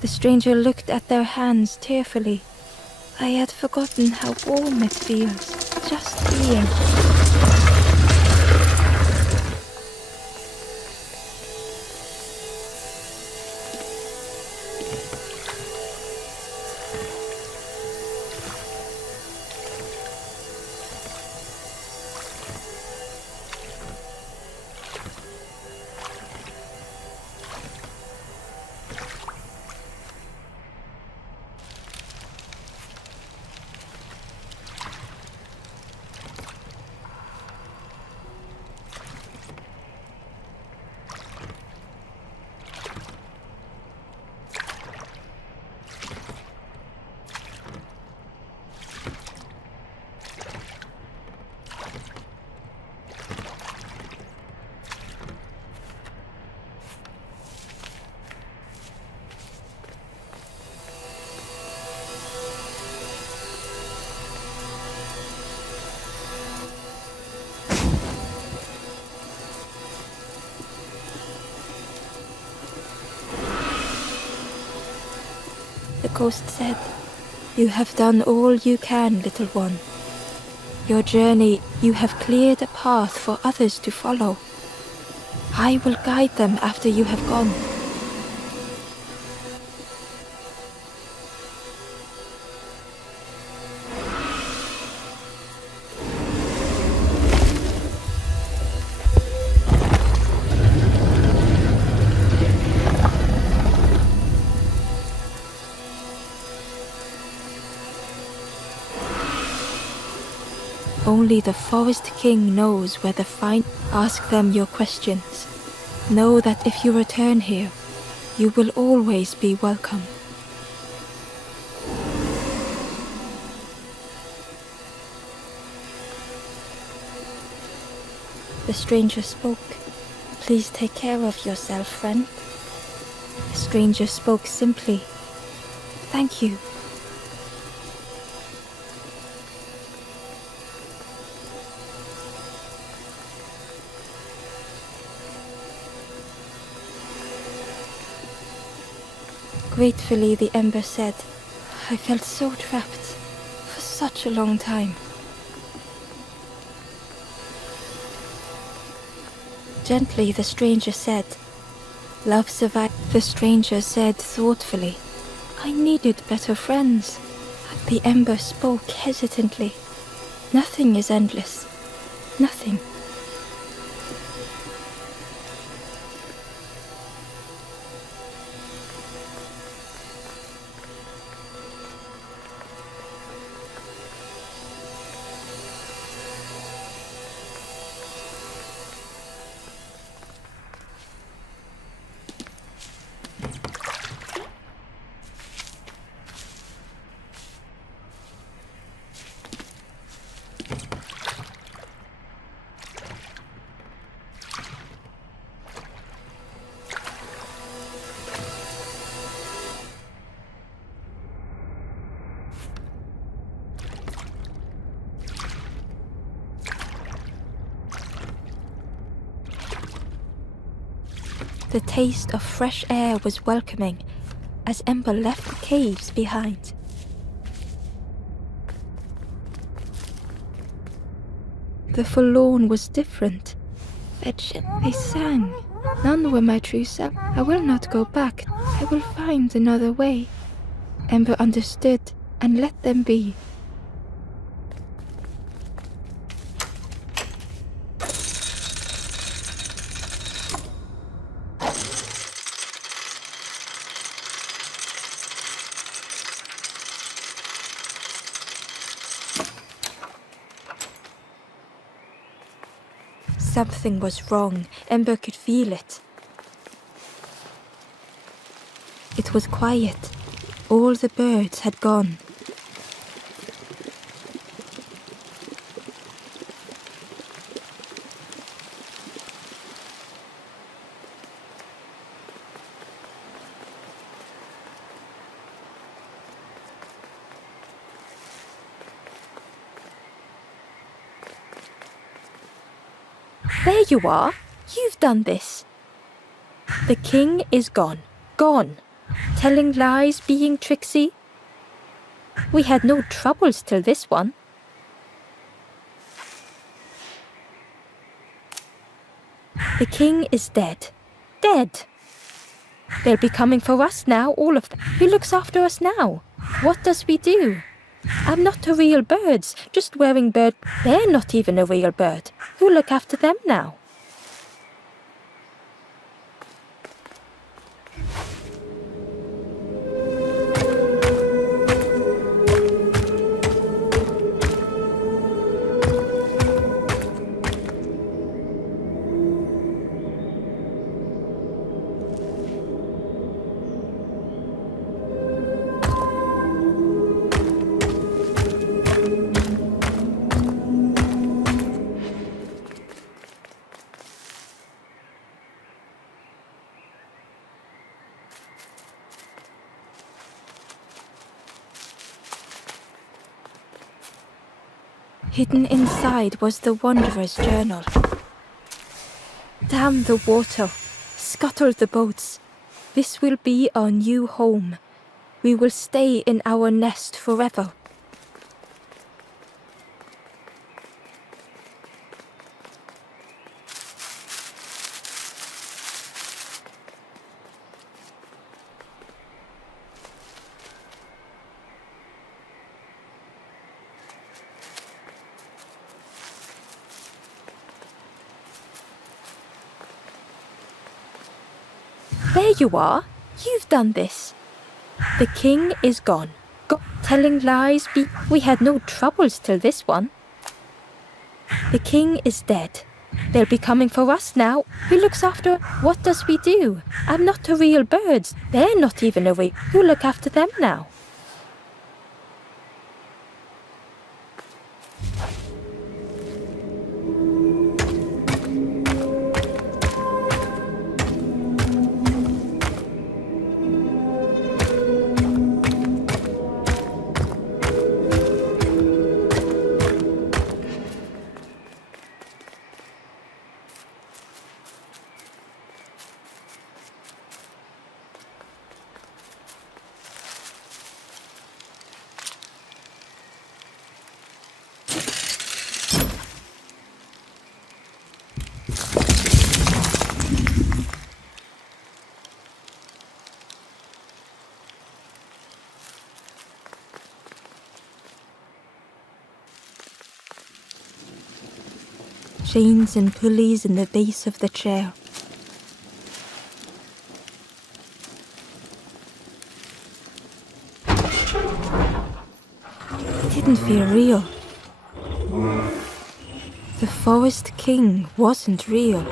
The stranger looked at their hands tearfully. I had forgotten how warm it feels, just being. The ghost said, "You have done all you can, little one. Your journey, you have cleared a path for others to follow. I will guide them after you have gone." Only the Forest King knows where to find. Ask them your questions. Know that if you return here, you will always be welcome. The stranger spoke. "Please take care of yourself, friend." The stranger spoke simply. "Thank you." Gratefully, the ember said, "I felt so trapped for such a long time." Gently, the stranger said, "Love survived." The stranger said thoughtfully, "I needed better friends." The ember spoke hesitantly. "Nothing is endless. Nothing." The taste of fresh air was welcoming as Ember left the caves behind. The forlorn was different. They sang. None were my true self. I will not go back. I will find another way. Ember understood and let them be. Something was wrong. Ember could feel it. It was quiet. All the birds had gone. There you are. You've done this. The king is gone. Gone. Telling lies, being tricksy. We had no troubles till this one. The king is dead. Dead. They'll be coming for us now, all of them. Who looks after us now? What does we do? I'm not a real bird, just wearing bird. They're not even a real bird. Who'll look after them now? Hidden inside was the Wanderer's journal. Damn the water, scuttle the boats. This will be our new home. We will stay in our nest forever. There you are. You've done this. The king is gone. Telling lies, we had no troubles till this one. The king is dead. They'll be coming for us now. Who looks after? What does we do? I'm not a real bird. They're not even a real. Who'll look after them now? Chains and pulleys in the base of the chair. It didn't feel real. The Forest King wasn't real.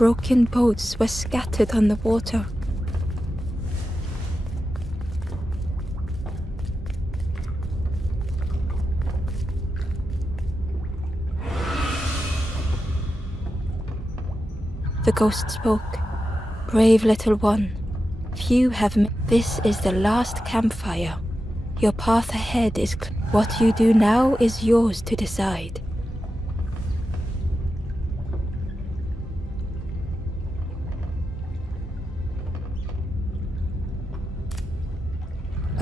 broken boats were scattered on the water. The ghost spoke. "Brave little one, few have This is the last campfire. Your path ahead is what you do now is yours to decide."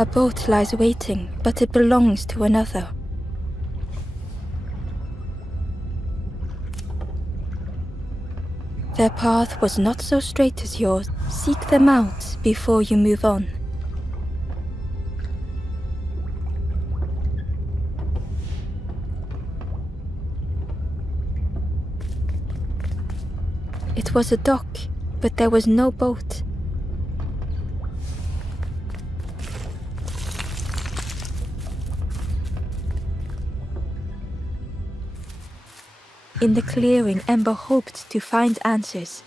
A boat lies waiting, but it belongs to another. Their path was not so straight as yours. Seek them out before you move on. It was a dock, but there was no boat. In the clearing, Ember hoped to find answers.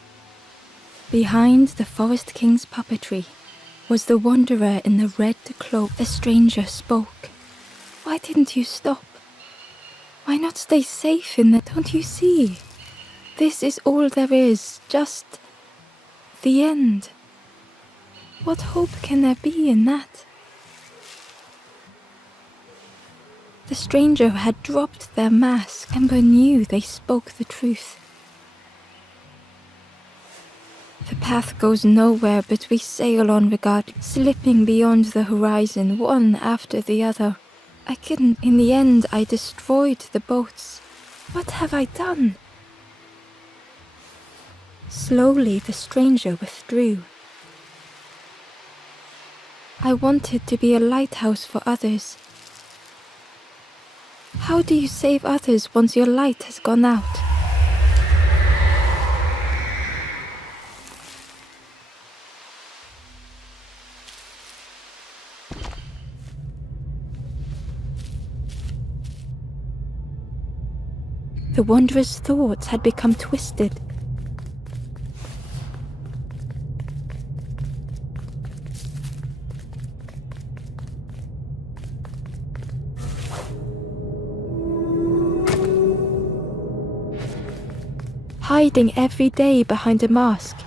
Behind the Forest King's puppetry was the wanderer in the red cloak. The stranger spoke. "Why didn't you stop? Why not stay safe in the... Don't you see? This is all there is, just the end. What hope can there be in that?" The stranger had dropped their mask. Ember knew they spoke the truth. The path goes nowhere, but we sail on regardless, slipping beyond the horizon, one after the other. I couldn't. In the end, I destroyed the boats. What have I done? Slowly, the stranger withdrew. I wanted to be a lighthouse for others. How do you save others once your light has gone out? The wanderer's thoughts had become twisted. Hiding every day behind a mask.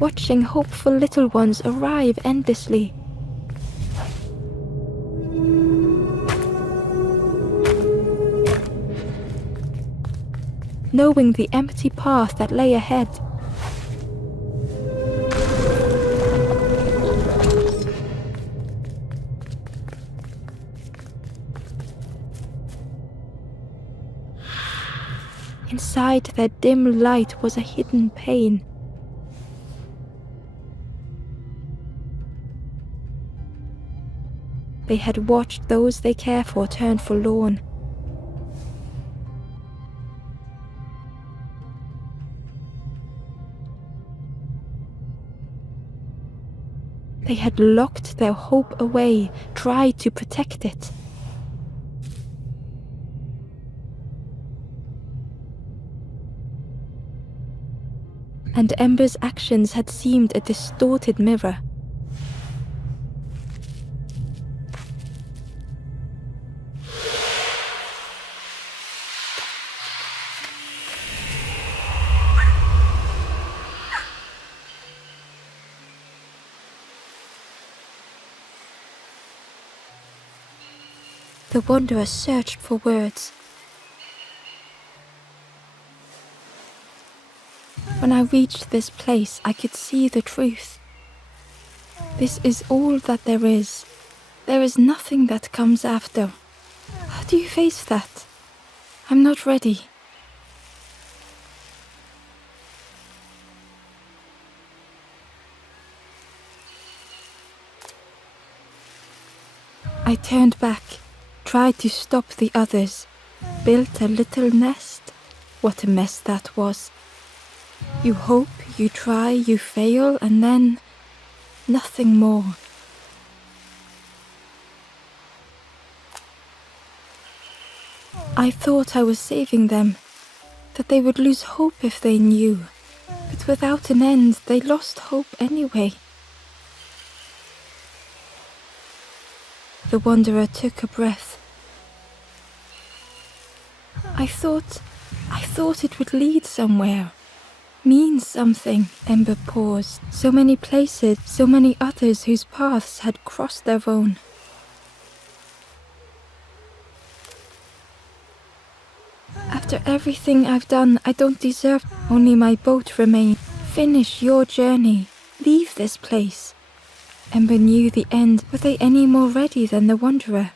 Watching hopeful little ones arrive endlessly. Knowing the empty path that lay ahead. Inside their dim light was a hidden pain. They had watched those they care for turn forlorn. They had locked their hope away, tried to protect it. And Ember's actions had seemed a distorted mirror. The wanderer searched for words. When I reached this place, I could see the truth. This is all that there is. There is nothing that comes after. How do you face that? I'm not ready. I turned back. Tried to stop the others, built a little nest. What a mess that was. You hope, you try, you fail, and then nothing more. I thought I was saving them, that they would lose hope if they knew. But without an end, they lost hope anyway. The wanderer took a breath. I thought it would lead somewhere. Mean something, Ember paused. So many places, so many others whose paths had crossed their own. After everything I've done, I don't deserve. Only my boat remains. Finish your journey. Leave this place. Ember knew the end. Were they any more ready than the wanderer?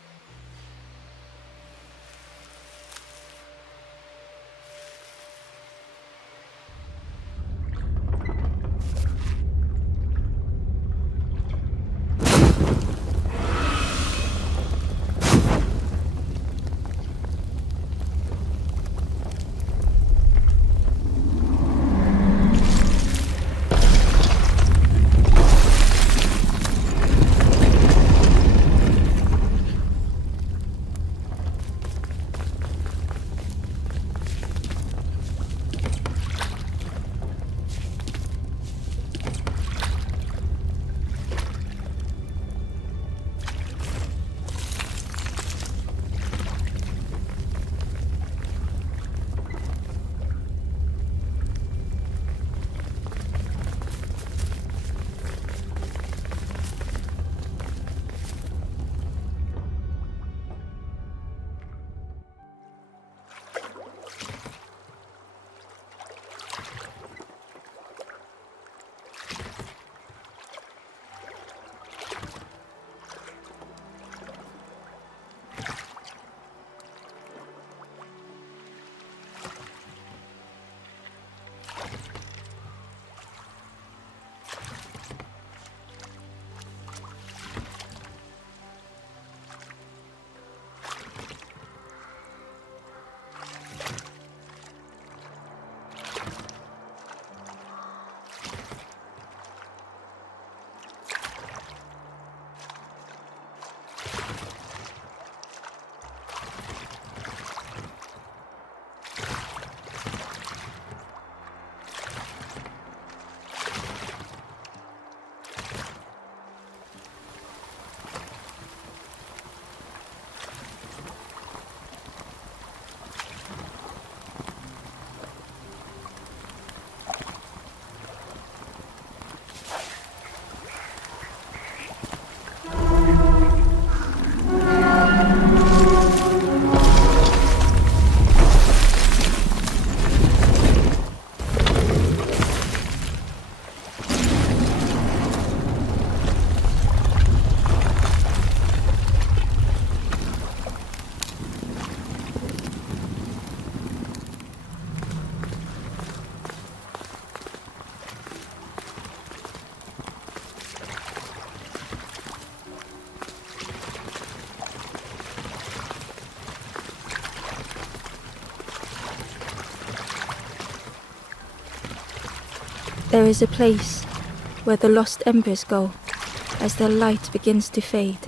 There is a place where the lost embers go as their light begins to fade.